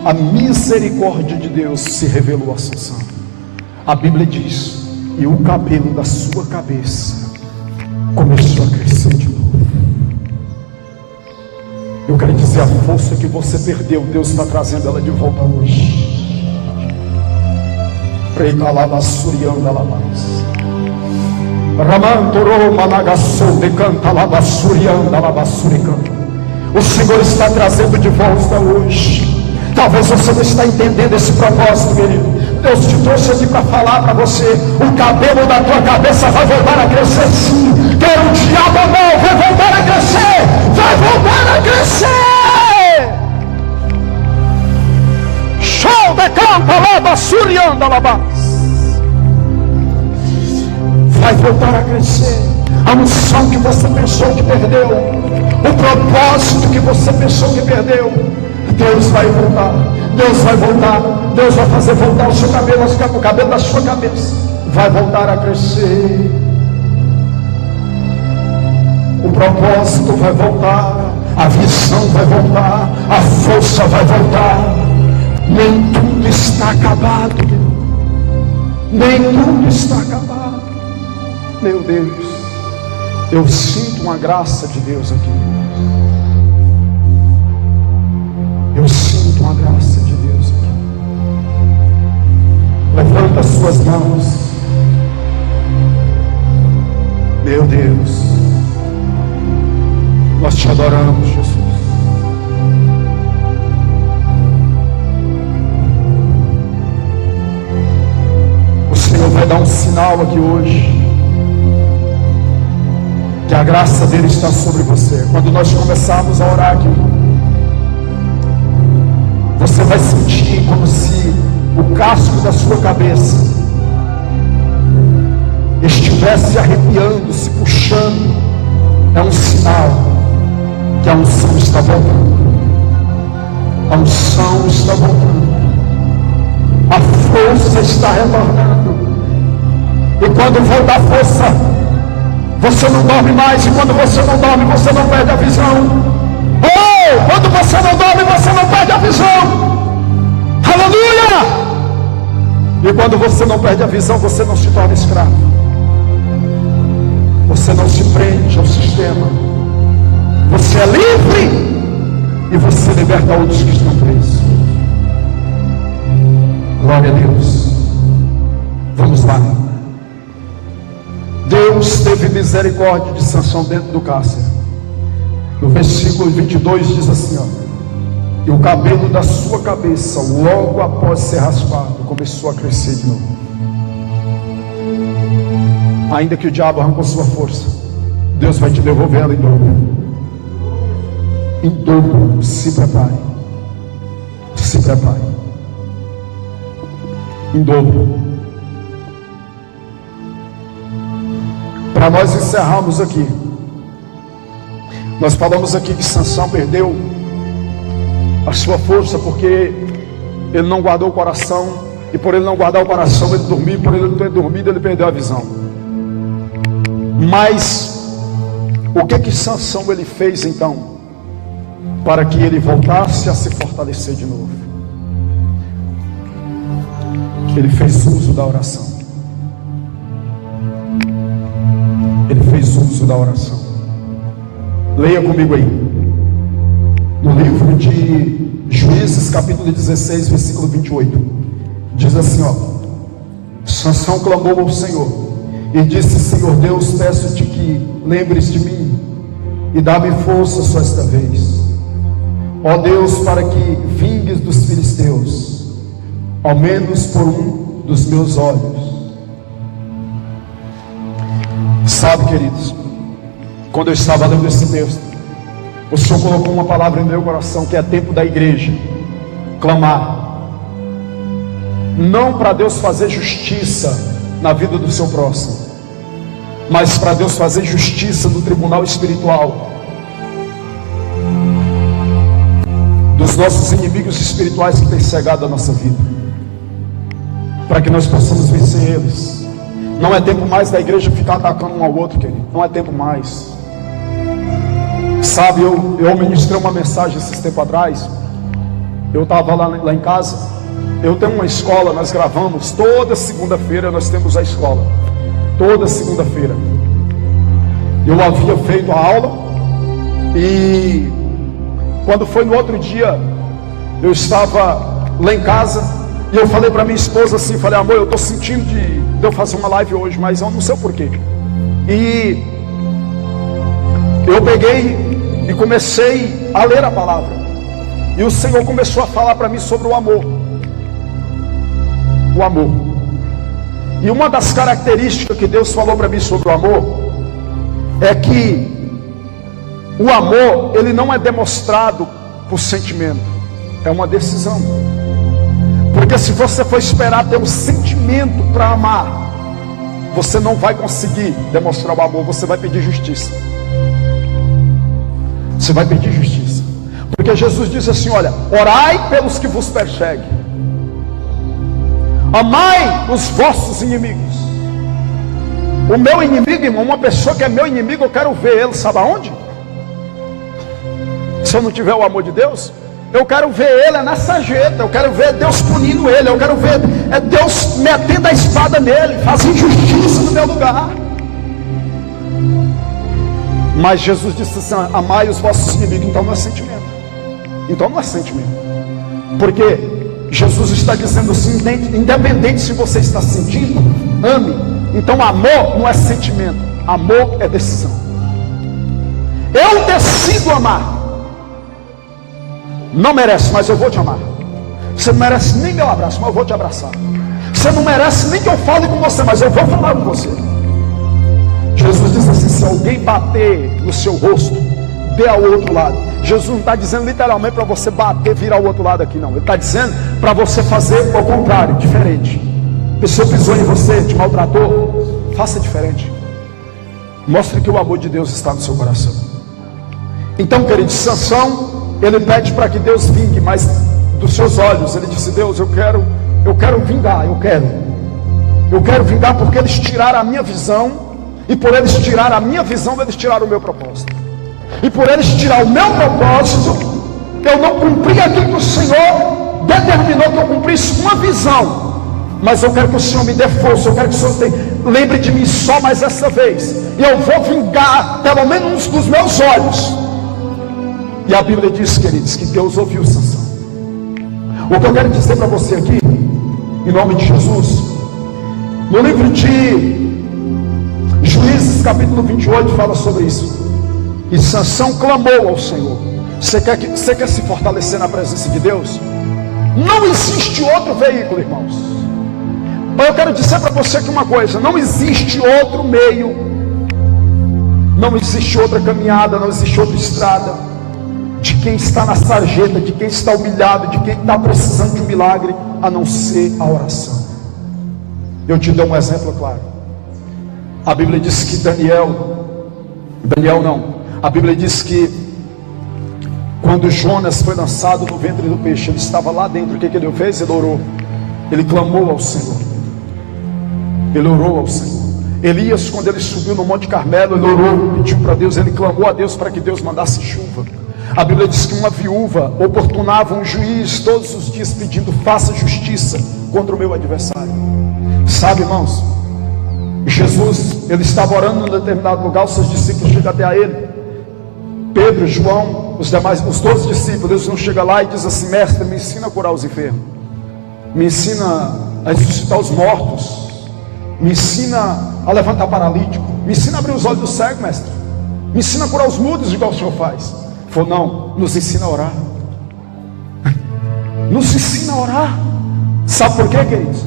a misericórdia de Deus se revelou a Sansão. A Bíblia diz: e o cabelo da sua cabeça começou a crescer de novo. Eu quero dizer, a força que você perdeu, Deus está trazendo ela de volta hoje. Precalabassurianda labas. Ramantoro managassou de canta labassurianda labassuricanda. O Senhor está trazendo de volta hoje. Talvez você não está entendendo esse propósito, querido. Deus te trouxe aqui para falar para você: o cabelo da tua cabeça vai voltar a crescer, sim. Quer o diabo ou não, vai voltar a crescer. Vai voltar a crescer. Show de campo, lava, surianda, labas. Vai voltar a crescer. A unção que você pensou que perdeu, o propósito que você pensou que perdeu, Deus vai voltar. Deus vai voltar. Deus vai fazer voltar o seu cabelo, o cabelo da sua cabeça vai voltar a crescer. O propósito vai voltar, a visão vai voltar, a força vai voltar. Nem tudo está acabado, nem tudo está acabado. Meu Deus, eu sinto uma graça de Deus aqui. Eu sinto uma graça de Deus aqui. Levanta as suas mãos. Meu Deus, nós te adoramos, Jesus. O Senhor vai dar um sinal aqui hoje, que a graça dele está sobre você. Quando nós começarmos a orar aqui, você vai sentir como se o casco da sua cabeça estivesse arrepiando, se puxando. É um sinal que a unção está voltando. A unção está voltando. A força está retornando. E quando voltar a força, você não dorme mais. E quando você não dorme, você não perde a visão. Oh, quando você não dorme, você não perde a visão. Aleluia! E quando você não perde a visão, você não se torna escravo. Você não se prende ao sistema. Você é livre. E você liberta outros que estão presos. Glória a Deus. Vamos lá. Deus teve misericórdia de Sansão dentro do cárcere. No versículo 22 diz assim, ó: E o cabelo da sua cabeça, logo após ser raspado, começou a crescer de novo. Ainda que o diabo arrancou sua força, Deus vai te devolver ela em dobro. Em dobro. Se prepare. Se prepare. Em dobro. Para nós encerrarmos aqui, nós falamos aqui que Sansão perdeu a sua força porque ele não guardou o coração, e por ele não guardar o coração ele dormiu, por ele não ter dormido ele perdeu a visão. Mas o que Sansão ele fez então para que ele voltasse a se fortalecer de novo? Ele fez uso da oração. Ele fez uso da oração. Leia comigo aí, no livro de Juízes, capítulo 16, versículo 28. Diz assim, ó: Sansão clamou ao Senhor e disse: Senhor Deus, peço-te que lembres de mim e dá-me força só esta vez. Ó Deus, para que vingues dos filisteus, ao menos por um dos meus olhos. Sabe, queridos, quando eu estava lendo esse texto, o Senhor colocou uma palavra em meu coração, que é tempo da igreja clamar. Não para Deus fazer justiça na vida do seu próximo, mas para Deus fazer justiça no tribunal espiritual dos nossos inimigos espirituais que têm cegado a nossa vida, para que nós possamos vencer eles. Não é tempo mais da igreja ficar atacando um ao outro, querido. Não é tempo mais. Sabe, eu ministrei uma mensagem esses tempos atrás. Eu estava lá em casa. Eu tenho uma escola, nós gravamos toda segunda-feira, nós temos a escola. Toda segunda-feira. Eu havia feito a aula. E quando foi no outro dia, eu estava lá em casa. E eu falei para minha esposa assim, falei: amor, eu estou sentindo de eu fazer uma live hoje, mas eu não sei o porquê. E eu peguei e comecei a ler a palavra. E o Senhor começou a falar para mim sobre o amor. O amor. E uma das características que Deus falou para mim sobre o amor é que o amor, ele não é demonstrado por sentimento, é uma decisão. Porque se você for esperar ter um sentimento para amar, você não vai conseguir demonstrar o amor, você vai pedir justiça. Você vai pedir justiça. Porque Jesus disse assim: olha, orai pelos que vos perseguem, amai os vossos inimigos. O meu inimigo, irmão, uma pessoa que é meu inimigo, eu quero ver ele, sabe aonde? Se eu não tiver o amor de Deus, eu quero ver ele nessa jeta, eu quero ver Deus punindo ele, eu quero ver Deus metendo a espada nele, fazendo justiça no meu lugar. Mas Jesus disse assim: amai os vossos inimigos. Então não é sentimento. Então não é sentimento. Porque Jesus está dizendo assim: independente se você está sentindo, ame. Então amor não é sentimento, amor é decisão. Eu decido amar. Não merece, mas eu vou te amar. Você não merece nem meu abraço, mas eu vou te abraçar. Você não merece nem que eu fale com você, mas eu vou falar com você. Jesus disse assim: se alguém bater no seu rosto, dê ao outro lado. Jesus não está dizendo literalmente para você bater, virar o outro lado aqui, não. Ele está dizendo para você fazer o contrário, diferente. A pessoa pisou em você, te maltratou, faça diferente. Mostre que o amor de Deus está no seu coração. Então, querido, Sansão, ele pede para que Deus vingue, mas dos seus olhos, ele disse: Deus, eu quero vingar, eu quero vingar, porque eles tiraram a minha visão, e por eles tirar a minha visão, eles tiraram o meu propósito, e por eles tirar o meu propósito, eu não cumpri aquilo que o Senhor determinou que eu cumprisse, uma visão. Mas eu quero que o Senhor me dê força, eu quero que o Senhor lembre de mim só mais essa vez, e eu vou vingar pelo menos dos meus olhos. E a Bíblia diz, queridos, que Deus ouviu Sansão. O que eu quero dizer para você aqui, em nome de Jesus, no livro de Juízes, capítulo 28, fala sobre isso. E Sansão clamou ao Senhor. Você quer se fortalecer na presença de Deus? Não existe outro veículo, irmãos. Mas eu quero dizer para você aqui uma coisa: não existe outro meio, não existe outra caminhada, não existe outra estrada, de quem está na sarjeta, de quem está humilhado, de quem está precisando de um milagre, a não ser a oração. Eu te dou um exemplo claro. A Bíblia diz que a Bíblia diz que quando Jonas foi lançado no ventre do peixe, ele estava lá dentro. O que ele fez? Ele orou, ele clamou ao Senhor, ele orou ao Senhor. Elias, quando ele subiu no Monte Carmelo, ele orou, pediu para Deus, ele clamou a Deus para que Deus mandasse chuva. A Bíblia diz que uma viúva oportunava um juiz todos os dias pedindo: faça justiça contra o meu adversário. Sabe, irmãos, Jesus, ele estava orando em um determinado lugar, os seus discípulos chegam até a ele, Pedro, João, os 12 discípulos. Eles não chegam lá e dizem assim: mestre, me ensina a curar os enfermos, me ensina a ressuscitar os mortos, me ensina a levantar paralítico, me ensina a abrir os olhos do cego, mestre, me ensina a curar os mudos, igual o Senhor faz. Ele falou: não, nos ensina a orar. Nos ensina a orar. Sabe por quê, queridos?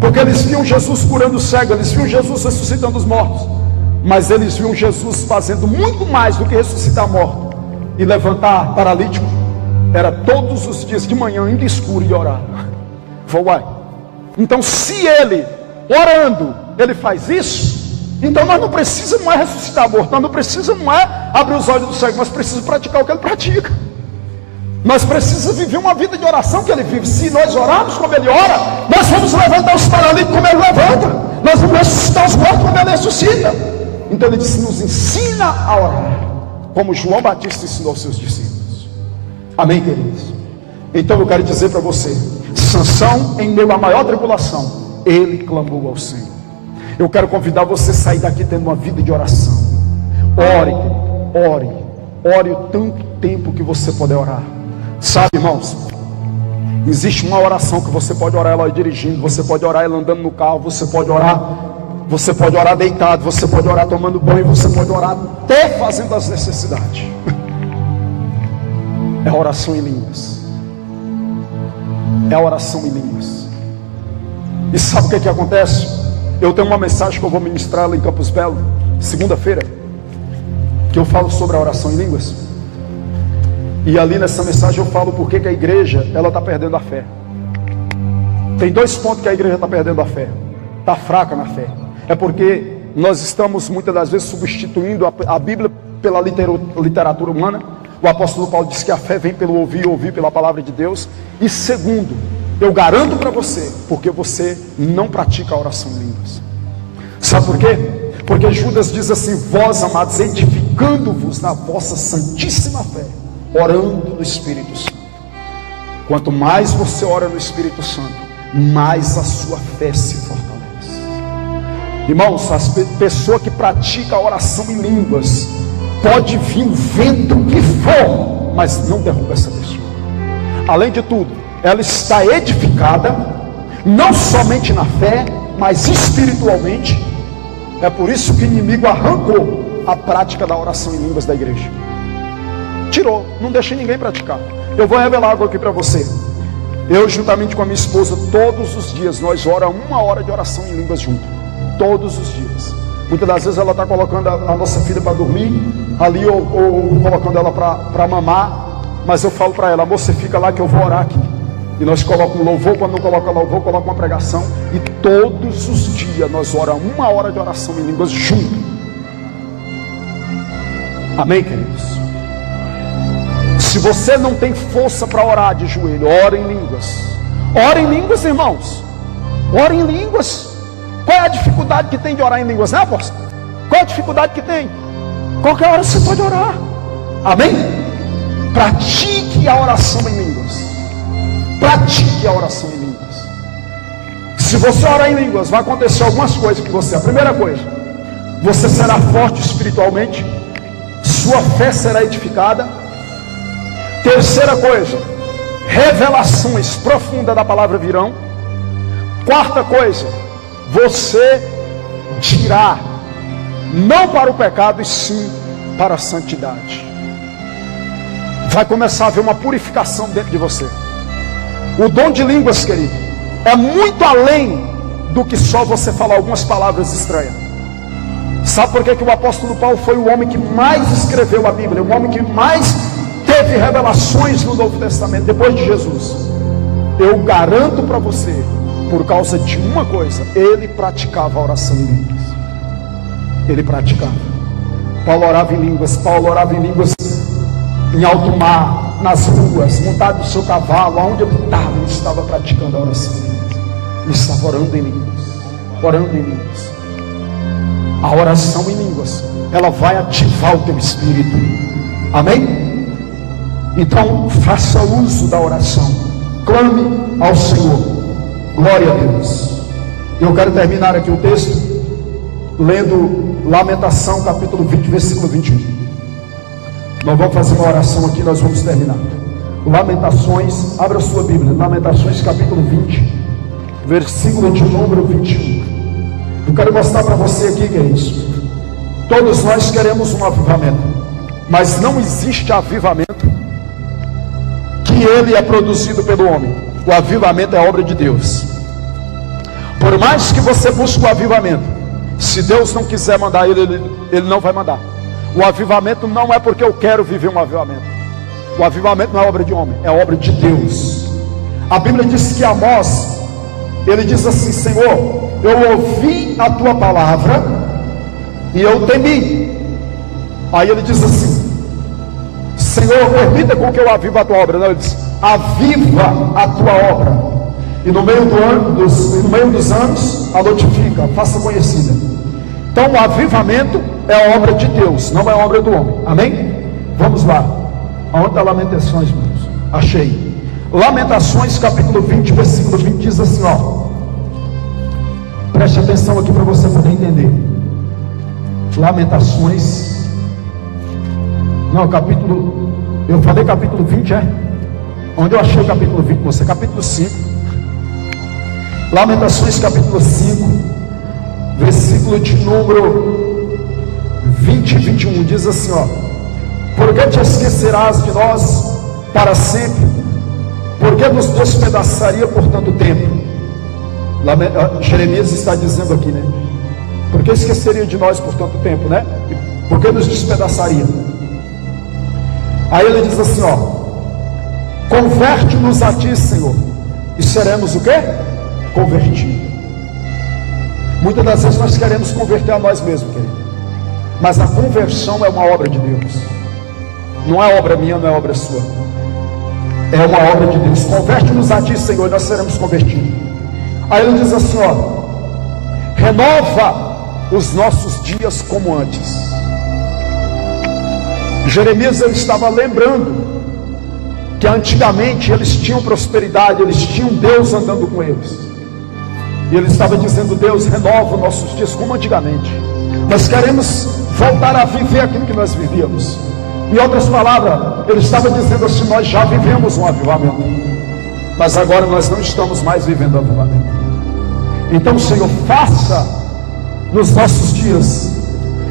Porque eles viam Jesus curando o cego, eles viam Jesus ressuscitando os mortos, mas eles viam Jesus fazendo muito mais do que ressuscitar morto e levantar paralítico. Era todos os dias de manhã, ainda escuro, e orar. Falei: uai, então se ele, orando, ele faz isso, então nós não precisamos mais ressuscitar morto, nós não precisamos mais abrir os olhos do cego, nós precisamos praticar o que ele pratica. Nós precisamos viver uma vida de oração que ele vive. Se nós orarmos como ele ora, nós vamos levantar os paralíticos como ele levanta, nós vamos ressuscitar os mortos como ele ressuscita. Então ele disse: nos ensina a orar, como João Batista ensinou aos seus discípulos. Amém, queridos? Então eu quero dizer para você: Sansão, em meio à maior tribulação, ele clamou ao Senhor. Eu quero convidar você a sair daqui tendo uma vida de oração. Ore o tanto tempo que você puder orar. Sabe, irmãos, existe uma oração que você pode orar ela dirigindo, você pode orar ela andando no carro, você pode orar deitado, você pode orar tomando banho, você pode orar até fazendo as necessidades. É a oração em línguas. É a oração em línguas. E sabe o que acontece? Eu tenho uma mensagem que eu vou ministrar lá em Campos Belo, segunda-feira, que eu falo sobre a oração em línguas. E ali nessa mensagem eu falo porque que a igreja, ela está perdendo a fé. Tem 2 pontos que a igreja está perdendo a fé. Está fraca na fé. É porque nós estamos muitas das vezes substituindo a Bíblia pela literatura humana. O apóstolo Paulo diz que a fé vem pelo ouvir, ouvir pela palavra de Deus. E segundo, eu garanto para você, porque você não pratica a oração em línguas. Sabe por quê? Porque Judas diz assim: vós, amados, edificando-vos na vossa santíssima fé, orando no Espírito Santo. Quanto mais você ora no Espírito Santo, mais a sua fé se fortalece. Irmãos, a pessoa que pratica a oração em línguas, pode vir o vento que for, mas não derruba essa pessoa. Além de tudo, ela está edificada, não somente na fé, mas espiritualmente. É por isso que o inimigo arrancou a prática da oração em línguas da igreja. Tirou, não deixei ninguém praticar. Eu vou revelar algo aqui para você. Eu, juntamente com a minha esposa, todos os dias nós oramos 1 hora de oração em línguas juntos. Todos os dias. Muitas das vezes ela está colocando a nossa filha para dormir ali, ou colocando ela para mamar. Mas eu falo para ela: amor, você fica lá que eu vou orar aqui. E nós colocamos louvor. Quando não coloca louvor, coloca uma pregação. E todos os dias nós oramos 1 hora de oração em línguas juntos. Amém, queridos? Se você não tem força para orar de joelho, ore em línguas. Ore em línguas, irmãos. Ore em línguas. Qual é a dificuldade que tem de orar em línguas, né, apóstolo? Qual é a dificuldade que tem? Qualquer hora você pode orar. Amém? Pratique a oração em línguas. Pratique a oração em línguas. Se você orar em línguas, vai acontecer algumas coisas com você. A primeira coisa, você será forte espiritualmente, sua fé será edificada. Terceira coisa, revelações profundas da palavra virão. Quarta coisa, você dirá não para o pecado, e sim para a santidade. vai começar a haver uma purificação dentro de você. O dom de línguas, querido, é muito além do que só você falar algumas palavras estranhas. Sabe por que o apóstolo Paulo foi o homem que mais escreveu a Bíblia, o homem que mais teve revelações no Novo Testamento, depois de Jesus? Eu garanto para você, por causa de uma coisa: ele praticava a oração em línguas. Ele praticava. Paulo orava em línguas em alto mar, nas ruas, montado no seu cavalo, aonde ele estava praticando a oração. Ele estava orando em línguas. A oração em línguas, ela vai ativar o teu espírito. Amém? Então, faça uso da oração. Clame ao Senhor. Glória a Deus. Eu quero terminar aqui o texto lendo Lamentação, capítulo 20, versículo 21. Nós vamos fazer uma oração aqui, nós vamos terminar. Lamentações, abra a sua Bíblia, Lamentações, capítulo 20, versículo de número 21. Eu quero mostrar para você aqui, queridos. Todos nós queremos um avivamento, mas não existe avivamento que ele é produzido pelo homem. O avivamento é obra de Deus. Por mais que você busque o avivamento, se Deus não quiser mandar ele não vai mandar. O avivamento não é porque eu quero viver um avivamento. O avivamento não é obra de homem, é obra de Deus. A Bíblia diz que Amós, ele diz assim: Senhor, eu ouvi a tua palavra e eu temi. Aí ele diz assim: Senhor, permita com que eu avive a tua obra. Não, ele diz: aviva a tua obra, e no meio dos anos a notifica, faça conhecida. Então o avivamento é obra de Deus, não é obra do homem. Amém? Vamos lá. Aonde está Lamentações, irmãos? Achei. Lamentações, capítulo 20, versículo 20, diz assim, ó. Preste atenção aqui para você poder entender. Lamentações. Não, capítulo. Eu falei capítulo 20, é? Onde eu achei o capítulo 20? Você, capítulo 5. Lamentações, capítulo 5. Versículo de número 20 e 21, diz assim, ó: por que te esquecerás de nós para sempre? Por que nos despedaçaria por tanto tempo? Jeremias está dizendo aqui, né? Por que esqueceria de nós por tanto tempo, né? Por que nos despedaçaria? Aí ele diz assim, ó: converte-nos a ti, Senhor, e seremos o quê? Convertidos. Muitas das vezes nós queremos converter a nós mesmos, querido, mas a conversão é uma obra de Deus. Não é obra minha, não é obra sua, é uma obra de Deus. Converte-nos a ti, Senhor, e nós seremos convertidos. Aí ele diz assim, ó: renova os nossos dias como antes. Jeremias, ele estava lembrando que antigamente eles tinham prosperidade, eles tinham Deus andando com eles. E ele estava dizendo: Deus, renova os nossos dias como antigamente. Nós queremos voltar a viver aquilo que nós vivíamos. Em outras palavras, ele estava dizendo assim: nós já vivemos um avivamento, mas agora nós não estamos mais vivendo avivamento. Então, Senhor, faça nos nossos dias,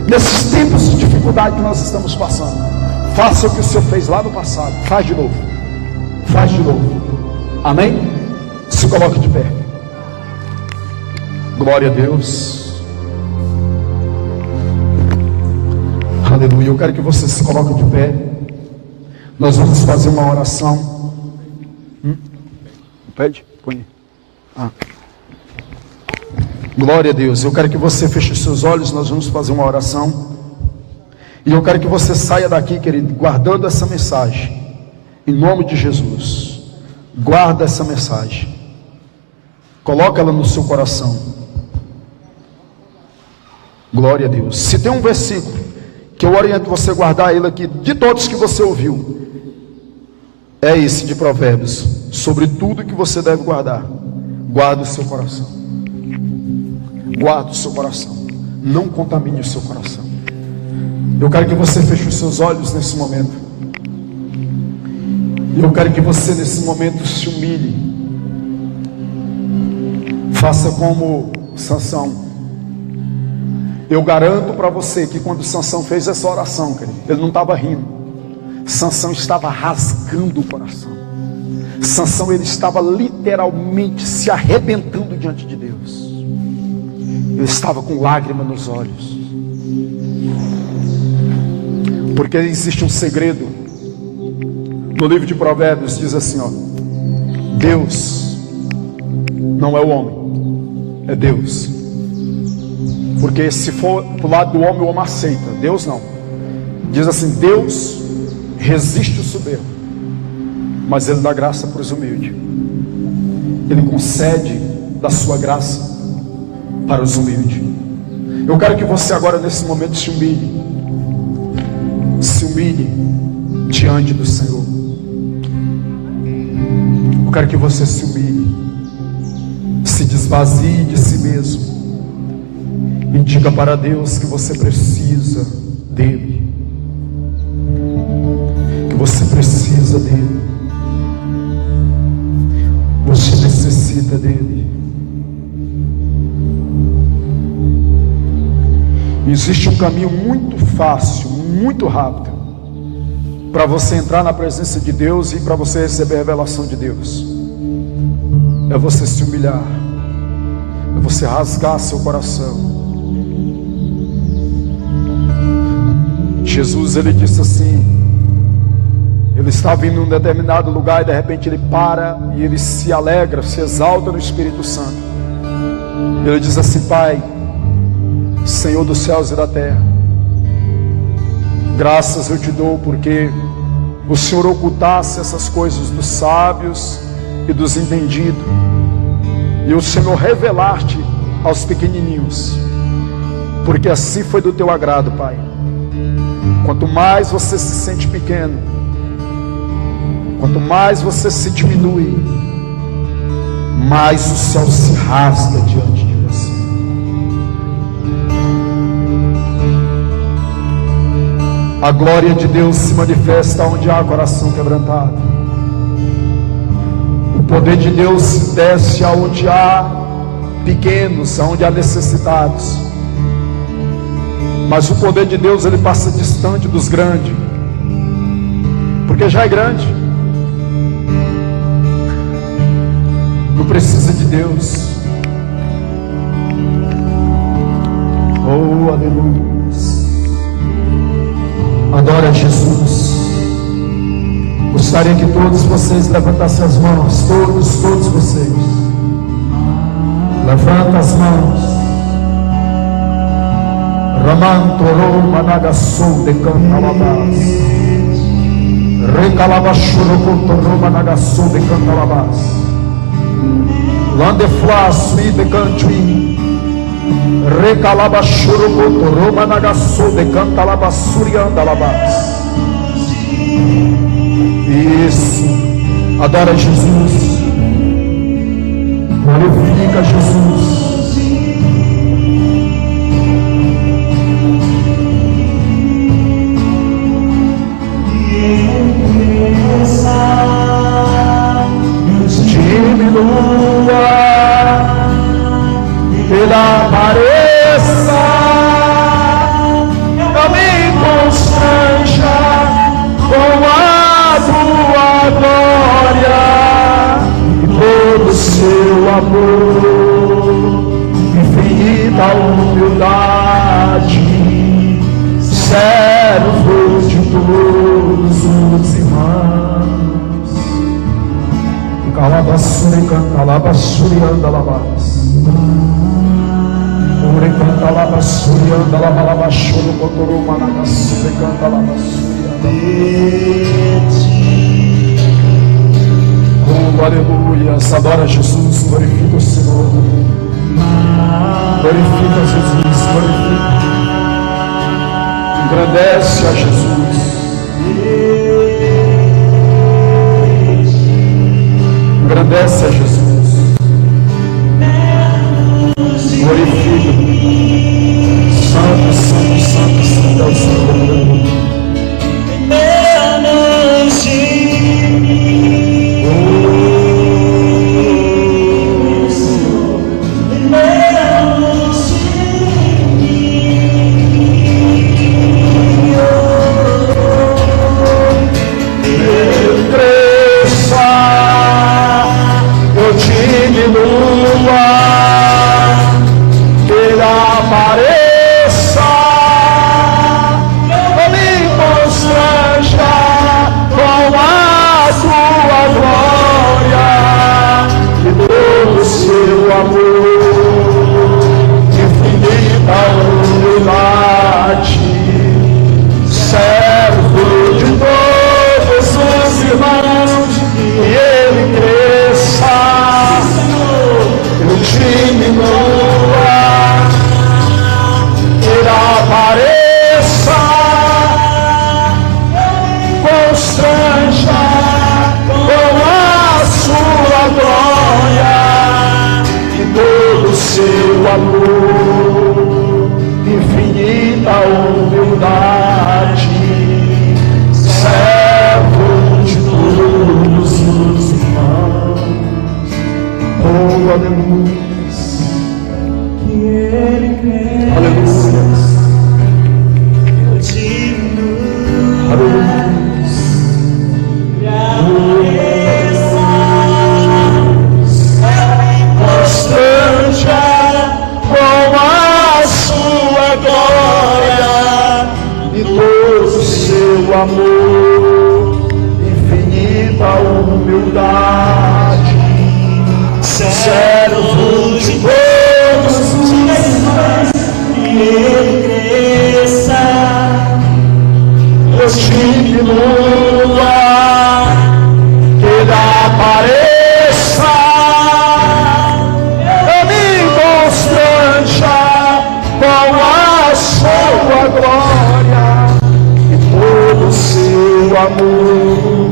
nesses tempos de dificuldade que nós estamos passando, faça o que o Senhor fez lá no passado. Faz de novo. Faz de novo. Amém? Se coloque de pé. Glória a Deus. Aleluia. Eu quero que você se coloque de pé. Nós vamos fazer uma oração. Pede? Põe. Glória a Deus. Eu quero que você feche os seus olhos. Nós vamos fazer uma oração. E eu quero que você saia daqui, querido, guardando essa mensagem. Em nome de Jesus. Guarda essa mensagem. Coloca ela no seu coração. Glória a Deus. Se tem um versículo que eu oriento você a guardar ele aqui, de todos que você ouviu, é esse de Provérbios. Sobre tudo que você deve guardar, guarda o seu coração. Guarda o seu coração. Não contamine o seu coração. Eu quero que você feche os seus olhos nesse momento. Eu quero que você nesse momento se humilhe. Faça como Sansão. Eu garanto para você que quando Sansão fez essa oração, querido, ele não estava rindo. Sansão estava rasgando o coração. Sansão, ele estava literalmente se arrebentando diante de Deus. Ele estava com lágrima nos olhos. Porque existe um segredo. No livro de Provérbios diz assim, ó: Deus não é o homem, é Deus. Porque se for pro lado do homem, o homem aceita. Deus não. Diz assim: Deus resiste o soberbo, mas Ele dá graça para os humildes. Ele concede da sua graça para os humildes. Eu quero que você agora, nesse momento, se humilhe diante do Senhor. Eu quero que você se humilhe, se desvazie de si mesmo e diga para Deus que você precisa dEle, que você precisa dEle, você necessita dEle. Existe um caminho muito fácil, muito rápido, para você entrar na presença de Deus e para você receber a revelação de Deus. É você se humilhar, é você rasgar seu coração. Jesus, ele disse assim, ele estava indo em um determinado lugar e de repente ele para e ele se alegra, se exalta no Espírito Santo. Ele diz assim: Pai, Senhor dos céus e da terra, graças eu te dou porque o Senhor ocultasse essas coisas dos sábios e dos entendidos, e o Senhor revelaste aos pequenininhos, porque assim foi do teu agrado, Pai. Quanto mais você se sente pequeno, quanto mais você se diminui, mais o céu se rasga diante de você. A glória de Deus se manifesta onde há coração quebrantado. O poder de Deus desce aonde há pequenos, aonde há necessitados. Mas o poder de Deus, ele passa distante dos grandes, porque já é grande, não precisa de Deus. Oh, aleluia. Adora Jesus. Gostaria que todos vocês levantassem as mãos. Todos vocês. Levanta as mãos. Ramantoro managassou de cantalabás. Recalabachurocotoro managassou de cantalabás. Landeflaço de cantuim. Recalabachurocotoro managassou de cantalabassuriandalabás. Isso. Adora Jesus. Glorifica Jesus. Diminua, Ele apareça, não me constranja com a tua glória e todo o seu amor, infinita humildade, servo de todos os irmãos. Calabassuri cantalabassuri andalabás. Ore cantalabassuri andalabalabachoro cotoro managassuri cantalabassuri andalabás. Oh, aleluia. Adora Jesus, glorifica o Senhor. Glorifica Jesus, glorifica. Engrandece a Jesus. Engrandece a Jesus. Glorifica. Santo, santo, santo, santo é o Senhor. Amor.